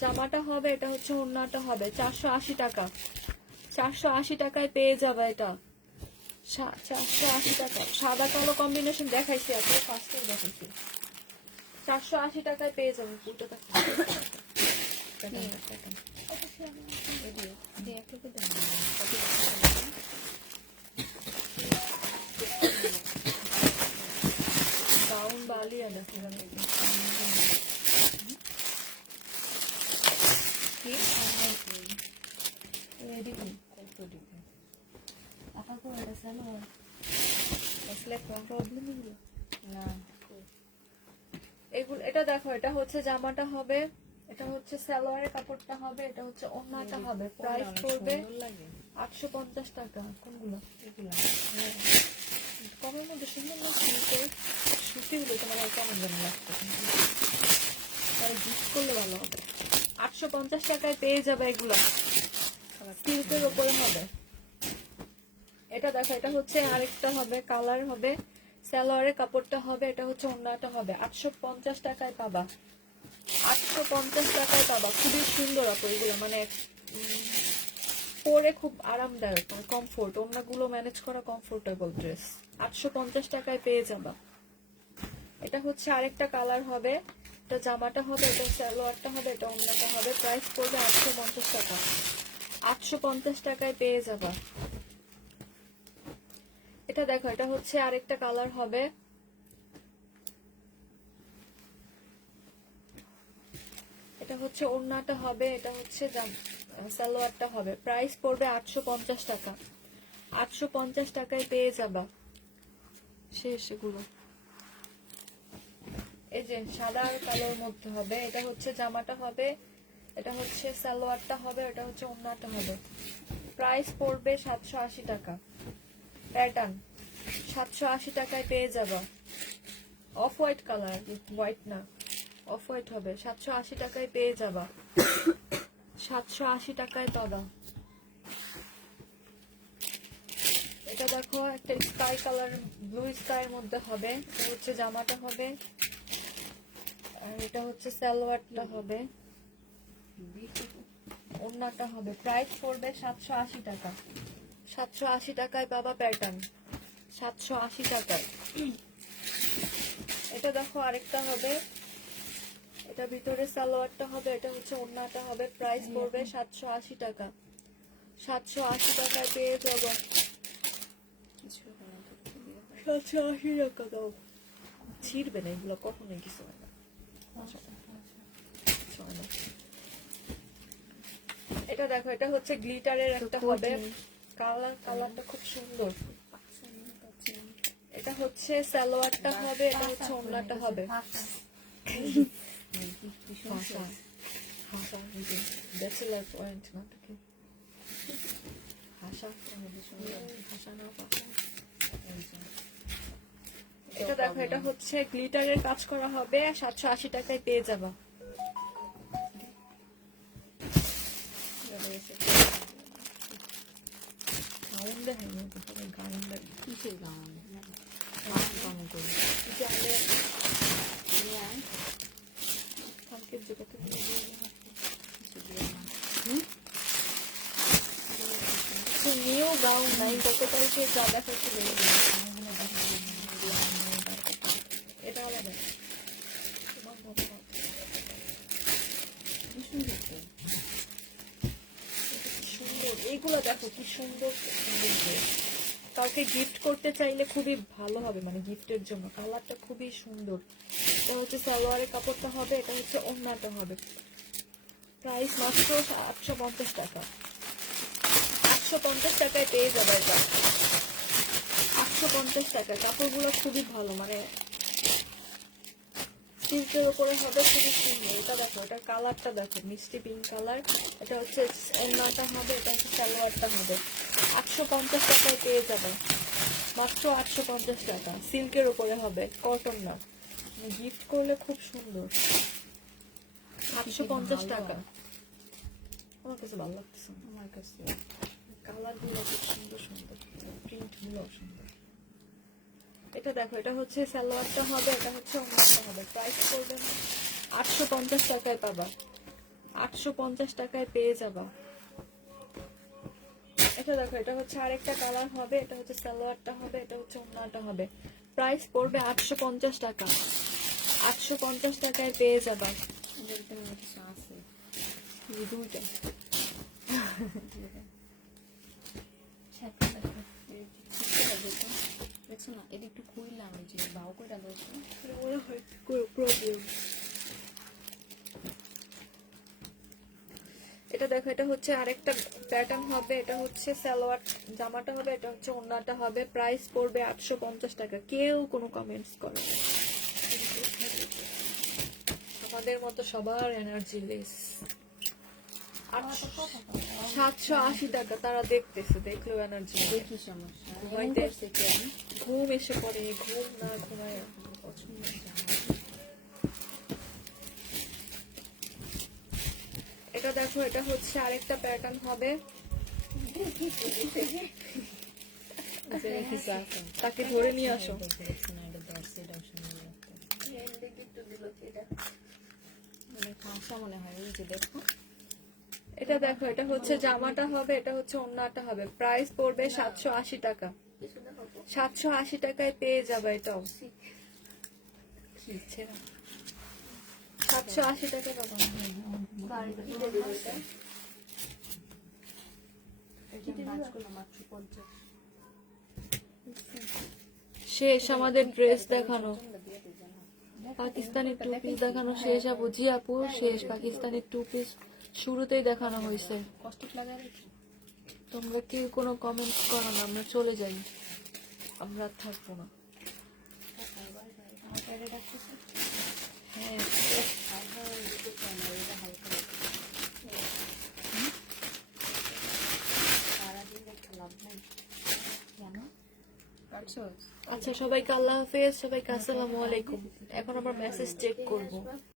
জামাটা হবে, এটা হচ্ছে ওড়নাটা হবে। 480 টাকা। 480 টাকায় পেয়ে যাবে এটা। 480 টাকা। সাদা কালো কম্বিনেশন দেখাইছি, আপনি ফার্স্টেই দেখাইছি। 480 টাকায় পেয়ে যাবে। পুরোটা গাউন বালিয়া দেখো, এগুলো। এটা দেখো, এটা হচ্ছে জামাটা হবে, এটা হচ্ছে সালোয়ারের কাপড়টা হবে, এটা হচ্ছে ওড়নাটা হবে। প্রাইস পড়বে 850 টাকা। কোনগুলো? কমের মধ্যে সুন্দর না? সুতি হলে তোমার আর কেমন যেন লাগতো, গিফট করলে ভালো হবে। 850 টাকায় পেয়ে যাবে এগুলো, সিল্কের উপরে হবে। এটা দেখো, এটা হচ্ছে আরেকটা হবে, কালার হবে, সালোয়ারের কাপড়টা হবে, এটা হচ্ছে ওড়নাটা হবে। 850 টাকায় পাবা। 850 টাকায় পাবা। খুবই সুন্দর আপু এগুলো, মানে পরে খুব আরামদায়ক, মানে কমফোর্ট। ওড়নাগুলো ম্যানেজ করা কমফোর্টেবল ড্রেস। 850 টাকায় পেয়ে যাবা। এটা হচ্ছে আরেকটা কালার হবে, এটা জামাটা হবে, এটা সালোয়ারটা হবে, এটা ওড়নাটা হবে। প্রাইস পড়বে 850 টাকা। 850 টাকায় পেয়ে যাবা। এটা দেখো, এটা হচ্ছে আরেকটা কালার হবে। এটা হচ্ছে ওড়নাটা হবে, এটা হচ্ছে সালোয়ারটা হবে। প্রাইস পড়বে 850 টাকা। 850 টাকায় পেয়ে যাবা। শেষ এগুলো। এই যে সাদা আর কালোর মধ্যে হবে। এটা হচ্ছে জামাটা হবে, এটা হচ্ছে সালোয়ারটা হবে, এটা হচ্ছে ওড়নাটা হবে। প্রাইস পড়বে 780 টাকা। প্যাটার্ন 780 টাকায় পেয়ে যাবা। অফ হোয়াইট কালার, হোয়াইট না, অফ হোয়াইট হবে। 780 টাকায় পেয়ে যাবা। 780 টাকায় পাবা। এটা দেখো, একটা স্কাই কালার, ব্লু স্কাইয়ের মধ্যে হবে। এটা হচ্ছে জামাটা হবে, আর এটা হচ্ছে সালোয়ারটা হবে, ওড়নাটা হবে। প্রাইস পড়বে 780 টাকা। 780 টাকায় পাবা প্যাটার্ন। 780 টাকায়। এটা দেখো আরেকটা হবে, এটা ভিতরে সালোয়ারটা হবে, এটা হচ্ছে ওড়নাটা হবে। প্রাইস পড়বে 780 টাকা। 780 টাকায় পেয়ে যাবো। 780 টাকা দাও। ছিড়বে না এগুলো, কখনোই কিছু হয় না। এটা দেখো, এটা হচ্ছে গ্লিটারের একটা হবে। কালারটা খুব সুন্দর। এটা হচ্ছে সালোয়ারটা হবে, এটা হচ্ছে ওড়নাটা হবে। ব্যাচেলার পয়েন্ট নাটকে এটা দেখো, এটা হচ্ছে গ্লিটারের কাজ করা হবে। 780 টাকায় পেয়ে যাবা। কিসের গাউন? নিউ গাউন নাই, গতকালকে যা দেখাচ্ছিল এটা আলাদা। সুন্দর, এইগুলো দেখো কি সুন্দর সুন্দর dress। কাউকে গিফট করতে চাইলে খুবই ভালো হবে, মানে গিফটের জন্য। কালারটা খুবই সুন্দর। এটা হচ্ছে সালোয়ারের কাপড়টা হবে, এটা হচ্ছে ওড়নাটা হবে। প্রাইস মাত্র 850 টাকা। 850 টাকায় পেয়ে যাবে এটা। 850 টাকা। কাপড়গুলো খুবই ভালো, মানে সিল্কের উপরে হবে, খুবই সুন্দর। এটা দেখো, এটার কালারটা দেখো, মিষ্টি পিঙ্ক কালার। এটা হচ্ছে ওড়নাটা হবে, এটা হচ্ছে সালোয়ারটা হবে। 850 টাকায় পেয়ে যাবে। মাত্র 850 টাকা। সিল্কের উপরে হবে, কটন না। গিফট করলে খুব সুন্দর। 850 টাকা। আমার কাছে ভালো লাগতেছে না। আমার কাছে কালার গুলো খুব সুন্দর সুন্দর, প্রিন্ট গুলো সুন্দর। এটা দেখো, এটা হচ্ছে সালোয়ারটা হবে, এটা হচ্ছে ওড়নাটা হবে। প্রাইস পড়বে 850 টাকায় পাবা। 850 টাকায় পেয়ে যাবা। এটা দেখো, এটা হচ্ছে আরেকটা কালার হবে, এটা হচ্ছে সালোয়ারটা হবে, এটা হচ্ছে ওড়নাটা হবে। প্রাইস পড়বে 850 টাকা। 850 টাকায় পেয়ে যাবা। কিছু আছে। এই দুইটা দেখছো না, এটা একটু খুললাম, যে বাউ করে দেখো। প্রবলেম। এটা দেখো, এটা হচ্ছে আরেকটা প্যাটার্ন হবে, এটা হচ্ছে সালোয়ার জামাটা হবে, এটা হচ্ছে ওড়নাটা হবে। প্রাইস পড়বে 850 টাকা। কেউ কোনো কমেন্টস করে না। আমাদের মতো সবার এনার্জি লেস। 780 টাকা। তারা দেখতেছে, দেখলেও এনার্জি। দেখি সমস্যা ঘুমাইতে করছে কেন? ঘুম এসে পড়ে, ঘুম না ঘুমায় পছন্দ। এটা দেখো, এটা হচ্ছে আরেকটা প্যাটার্ন হবে। কিছু আছে তাকে ধরে নিয়ে আসো। দেখছি না, এটা দশ এটাও সুন্দর লাগতো। মানে খাসা মনে হয়, এই যে দেখো। এটা দেখো, এটা হচ্ছে জামাটা হবে, এটা হচ্ছে ওড়নাটা হবে। প্রাইস পড়বে 780 টাকা। 780 টাকায় পেয়ে যাবে এটাও। 780 টাকা পাবো। শেষ আমাদের ড্রেস দেখানো, পাকিস্তানি টু পিস দেখানো শেষ। আপু জি আপু শেষ, পাকিস্তানি টু পিস শুরুতেই দেখানো হয়েছে। তোমরা কি কোনো কমেন্ট করো না, আমরা চলে যাই, আমরা আর থাকবো না। হ্যাঁ আচ্ছা, সবাইকে আল্লাহ হাফেজ, সবাইকে আসসালামু আলাইকুম। এখন আমরা মেসেজ চেক করবো।